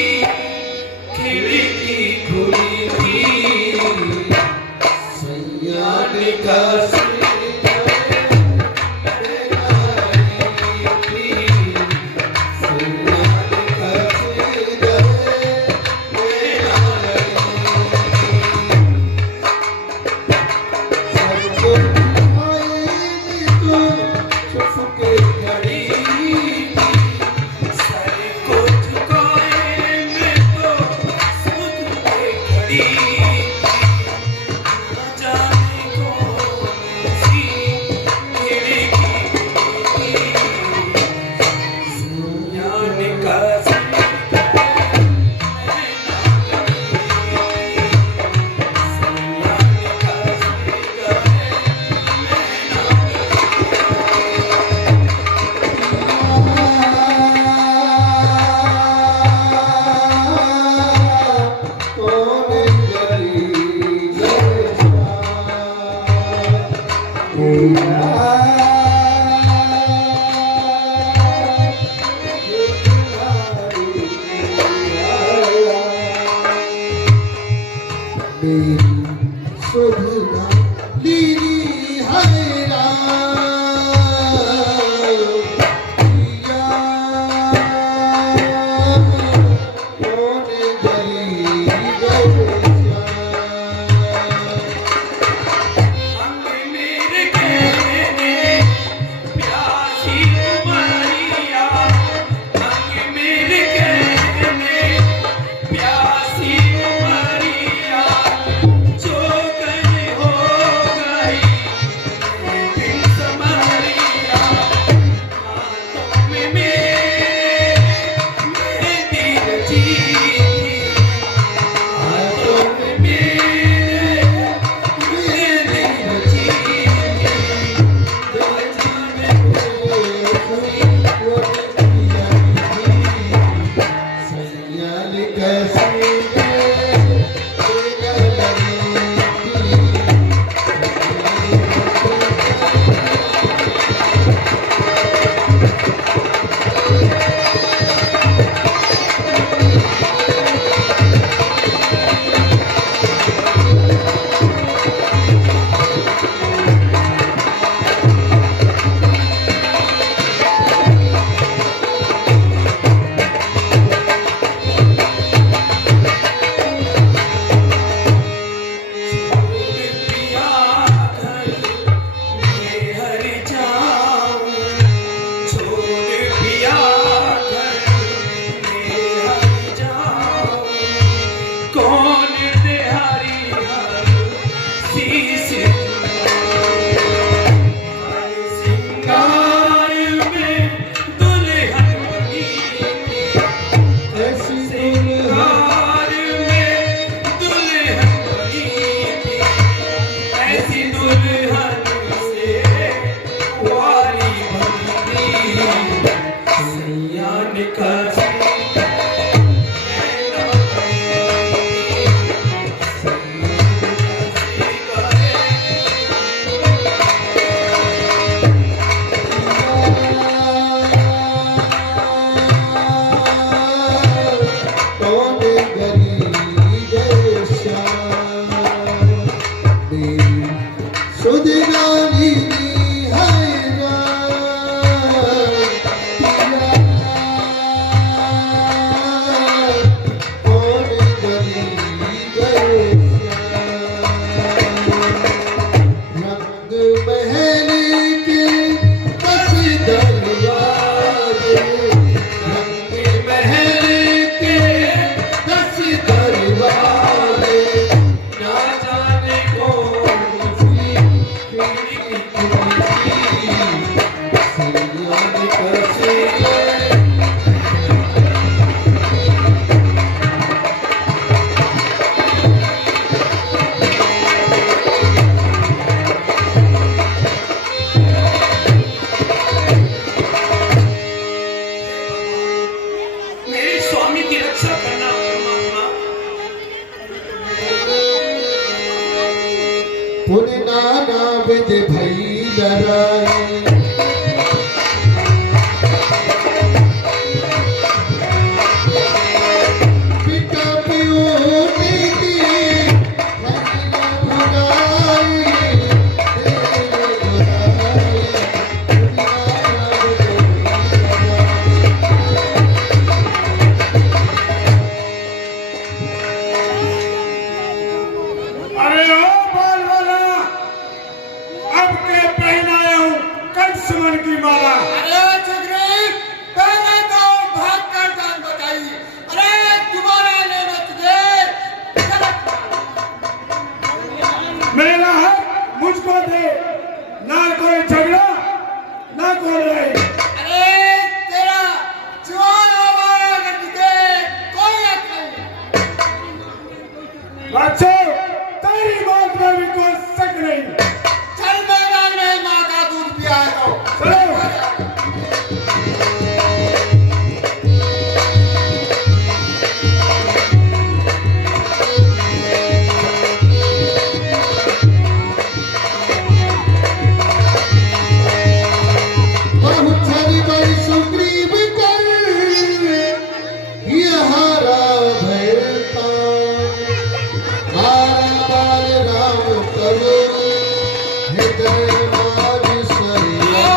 पुन नाना विध भई डराई पिता पियोटी की महिला भुगाई तेरे भुगाई अरे ओ बाल वाला, अब के पहनाया हूँ कंसमन की माला। अरे सुग्रीव, पहले तो भाग कर जान बचाई। अरे दोबारा लेना तुझे। मेरा हक मुझको दे, ना कोई झगड़ा ना कोई लड़ाई। अरे तेरा जवान हमारा कर तुझे कोई हक नहीं। बच्चों, तेरी बात में भी कोई शक नहीं। चल मैदान में माँ का दूध पिया है तो। चलो। बहुत सारी बड़ी सुग्रीव कर ये हारा भयता हारा बाल राम करो हृदय मार सरिया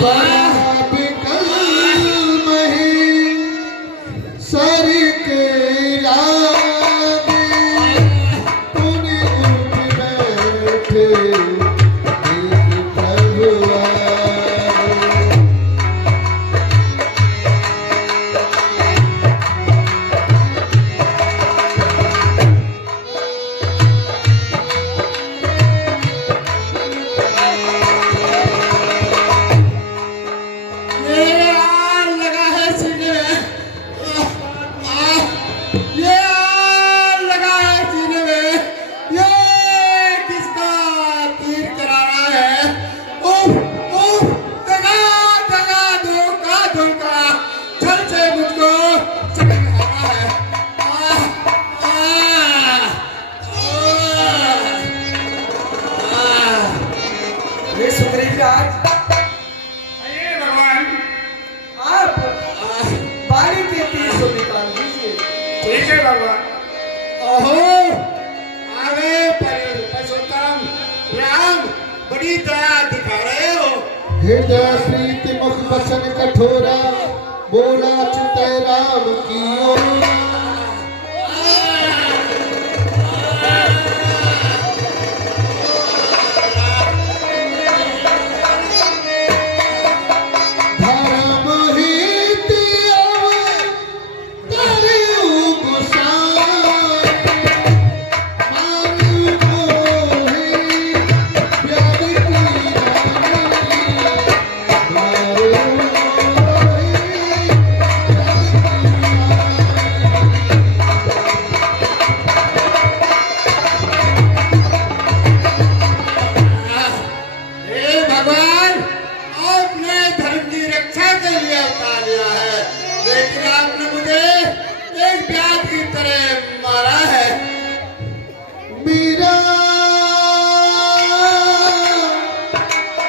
बड़ा बिकल मही सर के लागे पुनि उठ बैठे एक प्रभुआ ये आग लगा है सीने में। ये आग लगा है सीने में। राम बड़ी दया दिखा रहे हो। हृदय प्रीति मुख बचन कठोरा, बोला चितय राम कियो। धर्म हित करियो गुसाई, मानु मोहि प्यार की हे भगवान, आपने धर्म की रक्षा के लिए अवतार लिया है, लेकिन आपने मुझे एक ब्याज की तरह मारा है। मेरा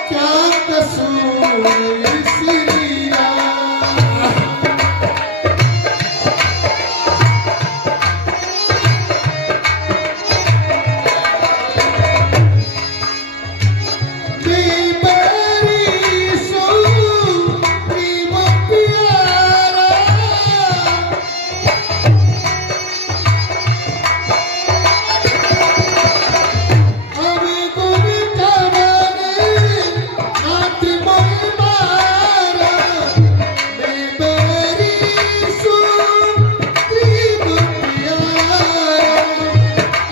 क्या कसूर इसलिए मैं बड़ी सो प्रेम प्यारा, अब गुण कवने नाथ मोहि मारा। मैं बड़ी सो प्रेम प्यारा,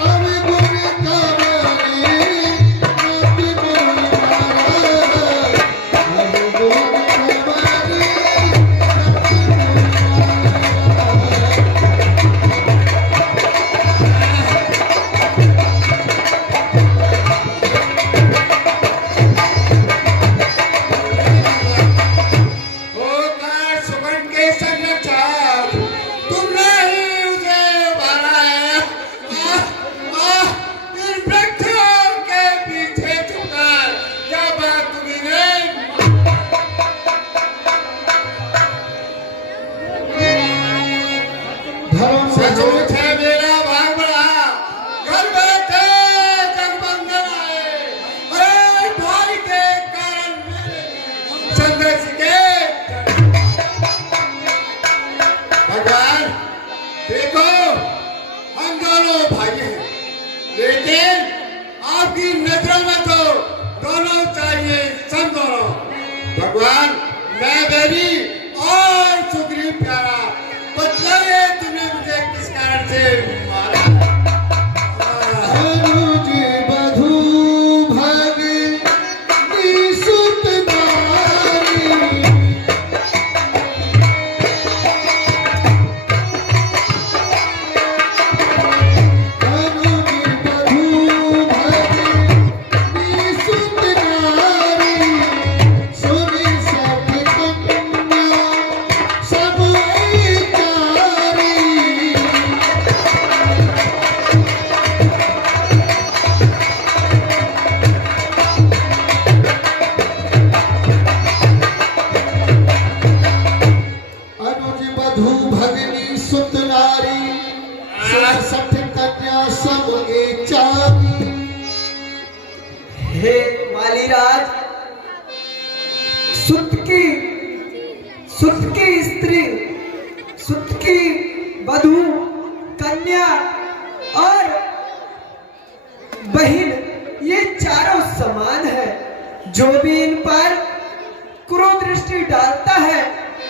अब गुण कवने नाथ मोहि मारा। अब गुण कवने होकर सुगंध के संरक्षक, तुमने ही उसे उभारा है। इन वृक्षों के पीछे छुपकर क्या बात तुम्ही ने? धर्म सचमुच है मेरा भाग बड़ा, घर बैठे जगबंधन आए। अरे भाई के कारण मेरे संघर्ष के भगवान देखो, हम दोनों भाई हैं, लेकिन आपकी नजरों में तो दोनों चाहिए, सब दोनों। भगवान मैं बेरी और सुग्रीव प्यारा, बतलाइए तुमने मुझे किस कारण से मारा? अनुज बधू भगनी सुत नारी, अनुज बधू भगनी सुत नारी, सुनि सब कन्या सब चारी। अनुज बधू भगनी सुत नारी, सठ कन्या सब चारी। हे मालीराज, सुत की स्त्री, सुत की वधू, कन्या और बहन, ये चारों समान है। जो भी इन पर क्रोध दृष्टि डालता है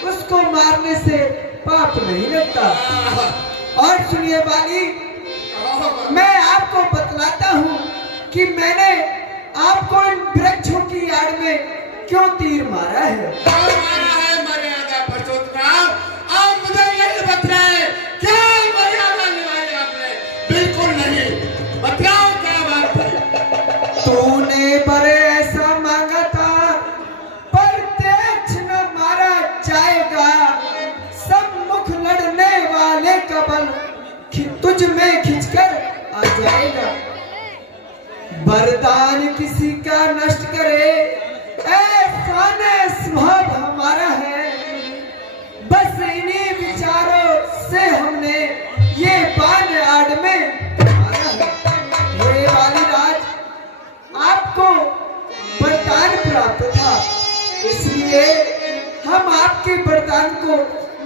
उसको मारने से पाप नहीं लगता। और सुनिए बाली, मैं आपको बतलाता हूँ कि मैंने आपको इन वृक्षों की आड़ में क्यों तीर मारा है। और मारा है मर्यादा पुरुषोत्तम, आप मुझे यही बतलाएं, क्या मर्यादा निभाई आपने? बिल्कुल नहीं, बतलाओ क्या बात है? तूने बड़े ऐसा मांगा था, पर तेज न मारा जाएगा। सम्मुख लड़ने वाले का बल तुझ में खिंचकर आ जाएगा। वरदान किसी का नष्ट करे, ऐसा न स्वभाव हमारा है। बस इन्हीं विचारों से हमने ये बाण आड़ में मारा है। हे वालीराज, आप प्राप्त था, इसलिए हम आपके वरदान को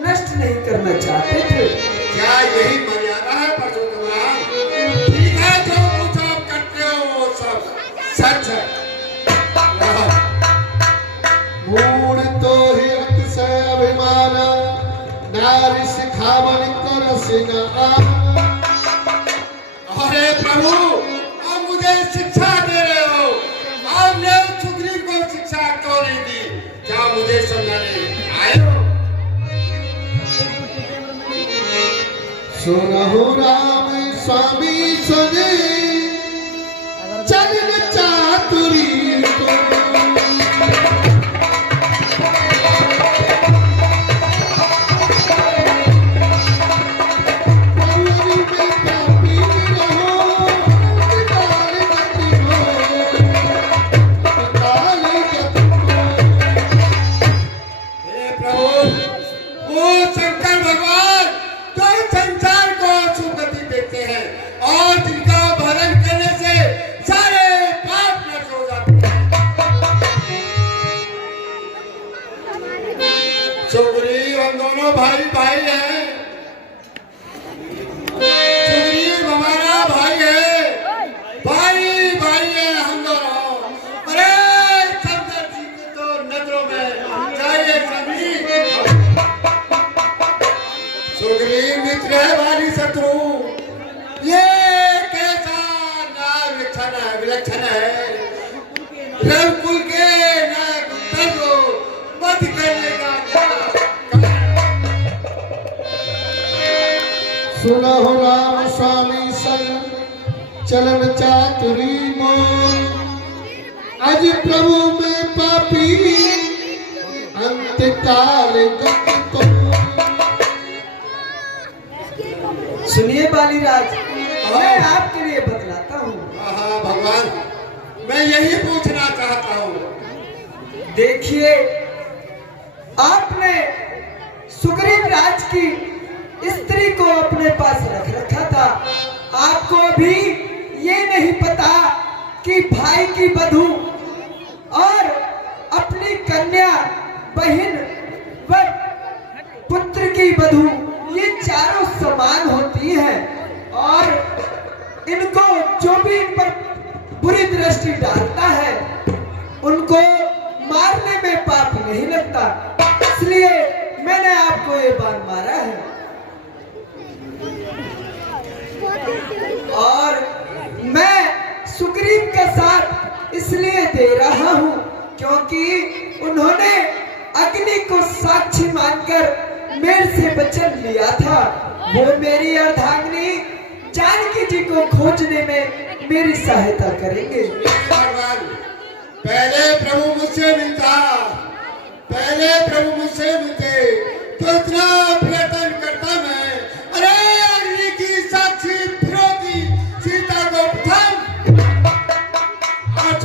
नष्ट नहीं करना चाहते थे। क्या यही मर्यादा है परशुराम? ठीक है, जो कुछ आप करते हो वो सब सच है। मूढ़ तो ही अतिशय अभिमान, नारी सिखावन कर सिना। अरे प्रभु, आप मुझे शिक्षा दे रहे हो, आपने सुग्रीव को शिक्षा क्यों नहीं दी? क्या मुझे समझाने आए हो? सुनहु राम स्वामी सुने, चलन चातुरी को। सुग्रीव, हम दोनों भाई भाई हैं। सुग्रीव हमारा भाई है, भाई भाई है हम दोनों। अरे शंकर जी की तो नजरों में जाइए सुग्रीव। सुग्रीव मित्र है, वाली शत्रु। ये कैसा नाम विलक्षण है। रघुकुल के नायक उत्तर को वध करने का सुनहु राम स्वामी संग, चलन चातुरी मोर। अज प्रभु में पापी, अंत काल गत को। सुनिए बालीराज, मैं आपके लिए बतलाता हूँ। हाँ भगवान, मैं यही पूछना चाहता हूँ। देखिए, आपने सुग्रीव राज की स्त्री को अपने पास रख रखा था। आपको अभी ये नहीं पता कि भाई की बधू और अपनी कन्या, बहन व पुत्र की बधू, ये चारों समान होती हैं और इनको जो भी इन पर बुरी दृष्टि डालता है उनको मारने में पाप नहीं लगता। इसलिए मैंने आपको ये बाण मारा है। और मैं सुग्रीव का साथ इसलिए दे रहा हूं क्योंकि उन्होंने अग्नि को साक्षी मानकर मेरे से वचन लिया था। वो मेरी अर्धांगिनी जानकी जी को खोजने में मेरी सहायता करेंगे। भगवान, पहले प्रभु मुझसे मिलता, पहले प्रभु मुझसे मिलते तो इतना प्रयत्न करता मैं। अरे अग्नि की साक्षी फिरोती सीता को प्रथम आज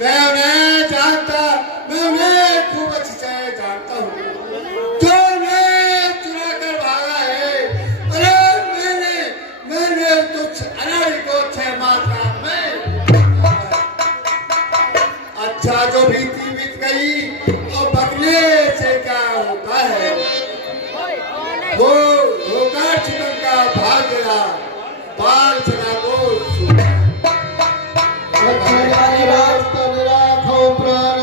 मैं उन्हें जानता, मैं उन्हें खूब अच्छी तरह जानता हूँ जो उन्हें चुरा कर भागा है। अरे मैंने तुझ अनाड़ी को 6 मात्रा में। अच्छा, जो बीती बीत गई और बदले से क्या होता है, वो होगा जीवन का भाग गया, बाल चला को राखो प्राण,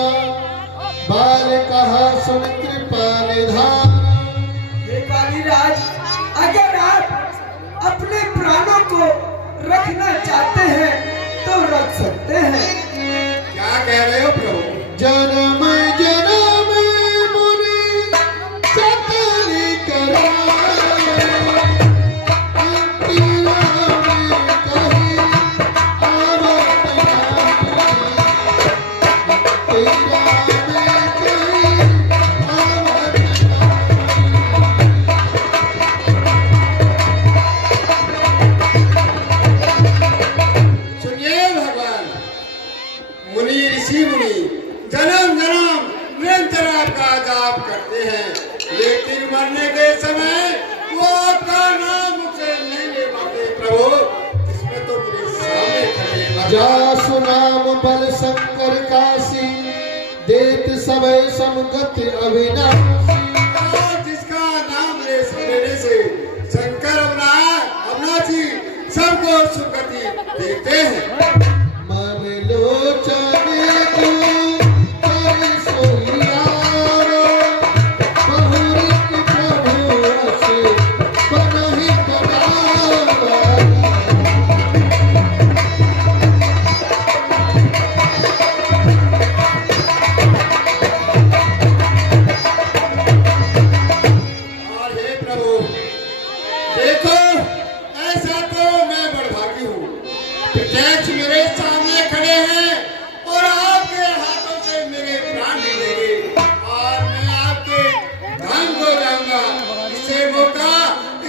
बाल कहा सुन कृपा निधान। हे कालीराज, अगर आप अपने प्राणों को रखना चाहते हैं तो रख सकते हैं। क्या कह रहे हो प्रभु? जन्म जन्म मुनि चतुरी कराए, अंतिम में कही आवत तेरा में कही आवत। सुनिए भगवान, मुनि ऋषि मुनि जन्म जन्म निरंतर आपका जाप करते हैं, लेकिन मरने के समय वो आपका नाम मुझसे नहीं ले पाते प्रभु। इसमें तो मेरे सामने खड़े हैं। जासु नाम बल शंकर काशी, देत समय समगति अविनाशी। और जिसका नाम लेने से शंकर अविनाशी सबको सुगति देते हैं। मन लोचने को कर सोहियारो, बहुरित प्रभु असे बनहि करावा। और हे प्रभु देखो, ऐसा तो मैं बड़भागी हूँ, प्रत्यक्ष मेरे सामने खड़े हैं और आपके हाथों से मेरे प्राण मिलेंगे और मैं आपके धाम को जाऊंगा। इससे मौका,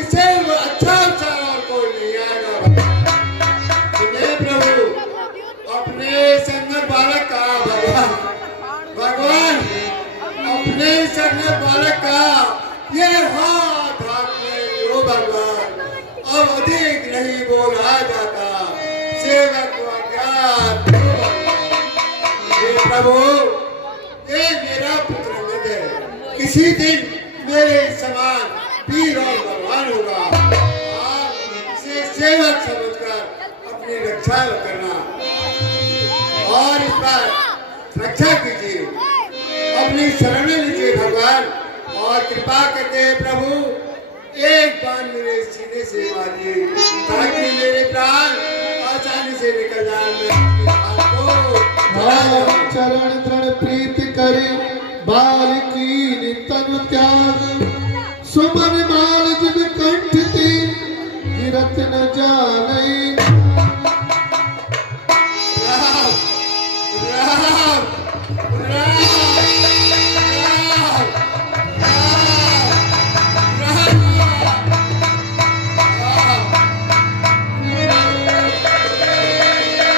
इससे अच्छा अवसर और कोई नहीं आएगा। सुनिए प्रभु, अपने संगत बालक का भगवान अपने संगत बालक का ये हाथ आपने लो भगवान, अब अधिक नहीं बोला जाता, सेवक को अज्ञात दो भगवान। हे प्रभु, ये मेरा पुत्र अंगद है, किसी दिन मेरे समान वीर और भगवान होगा। आप इसे सेवक समझकर अपनी रक्षा करना और इस बार रक्षा कीजिए, अपनी शरण में लीजिए भगवान और कृपा करते हैं प्रभु, एक बार मेरे सीने से मारिए ताकि मेरे प्राण आसानी से निकल जाए। चरण दृढ़ प्रीति करे बालिकी तनु त्याग, सुमन माल जिब कंठ ते गिरत न जाने। राम राम राम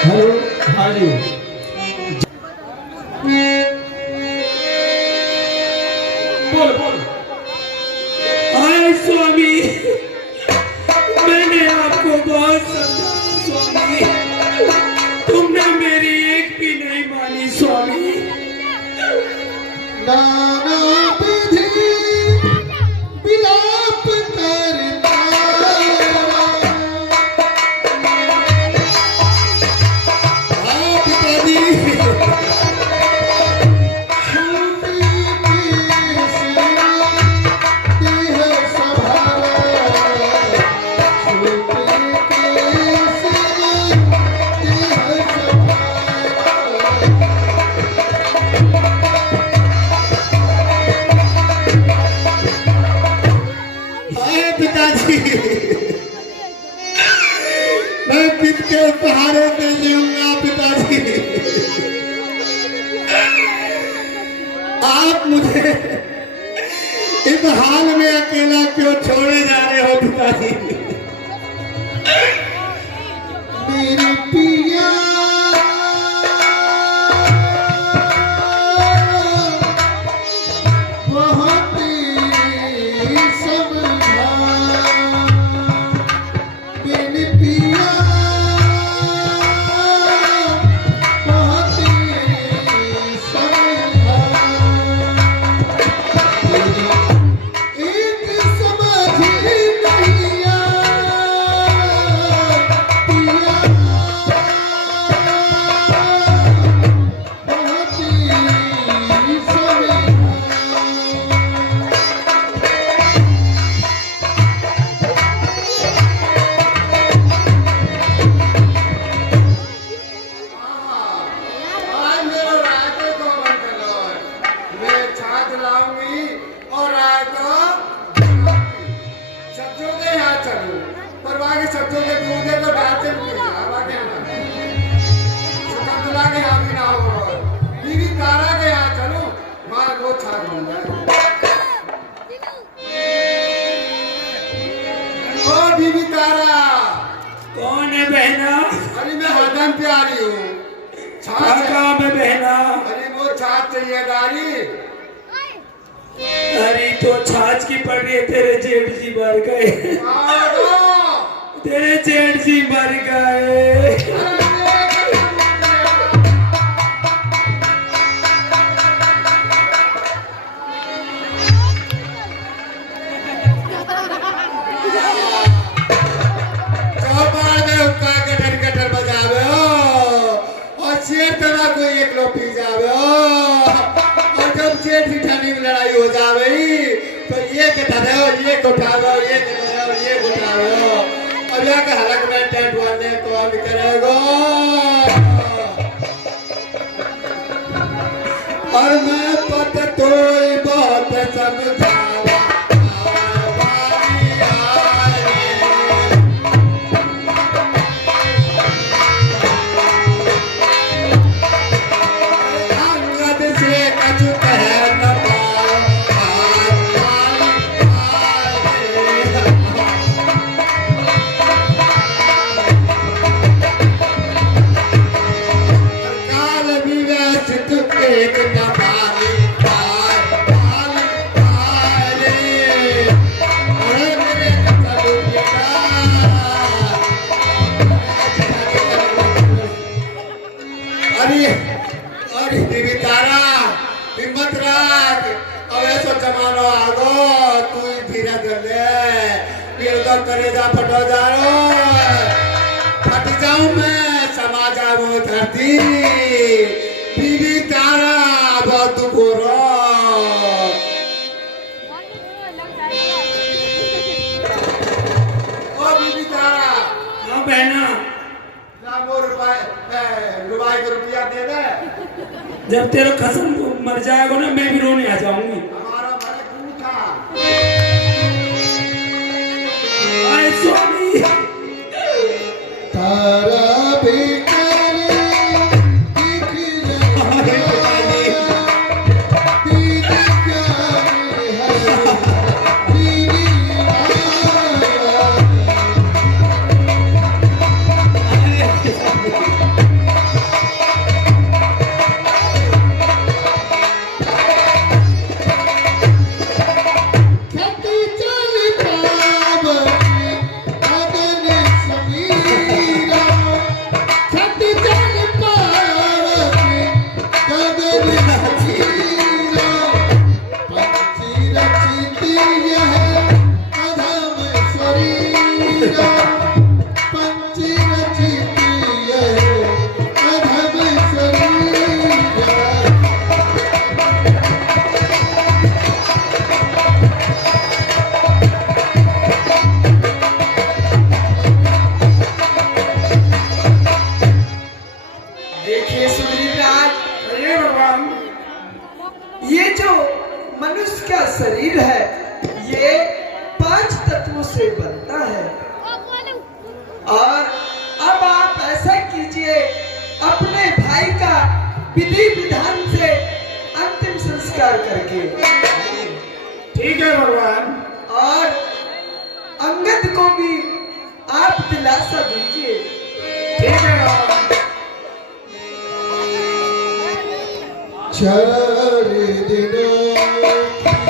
हेलो, हाँ जी। बोल बोल। हाय स्वामी, मैंने आपको बहुत समझाया स्वामी, तुमने मेरी एक भी नहीं मानी स्वामी। नाना विधि विलाप करता, पिताजी, मैं पित के पहाड़ों पे जीऊंगा पिताजी। आप मुझे इस हाल में अकेला क्यों छोड़े जा रहे हो पिताजी? मेरे पिया बहुत समझा, मेरे पिया बहुत समझा। एक समझी नहीं आज मेरे रायते को बंद कर लो, मैं छाछ लाऊंगी और रायता सब्जियों के यहाँ चलूं, पर बाकी सब्जियों के दूधे तो डालते नहीं हैं, बाकी सुकंदला के यहाँ भी ना हो, बीवी तारा के यहाँ चलूं, माँ को छाछ बन जाए। ओ बीवी तारा, कौन है बहना? अरे मैं हरदम प्यारी हूँ, क्या काम है बहना? अरे वो छाछ चाहिए गाड़ी। अरे तो छाछ की पड़ रही है, तेरे जेठ जी मर गए, तेरे जेठ जी मर गए। हो जावे तो ये के धरो ये उठाओ ये धरो ये उठाओ अब या के हलक में टेंट वाले कौन करेगा और मैं पत तोय बहुत समझावा जमानो आगो तू धीरे धीरे फिर तो करेगा फटो जाओ फट जाऊं मैं समा जाऊं धरती बीबी तारा बहुत दुख हो रहा ओ बीबी तारा हाँ बहना रुपये को रुपया दे दे जब तेरा कसम मर जाएगा ना मैं भी रोने आ जाऊंगी आए स्वामी तारा देखिए सुग्रीवराज, ये भगवान ये जो मनुष्य का शरीर है ये 5 तत्वों से बनता है और अब आप ऐसा कीजिए अपने भाई का विधि विधान से अंतिम संस्कार करके ठीक है भगवान और अंगद को भी आप दिलासा दीजिए। ठीक है भगवान 4 दिनों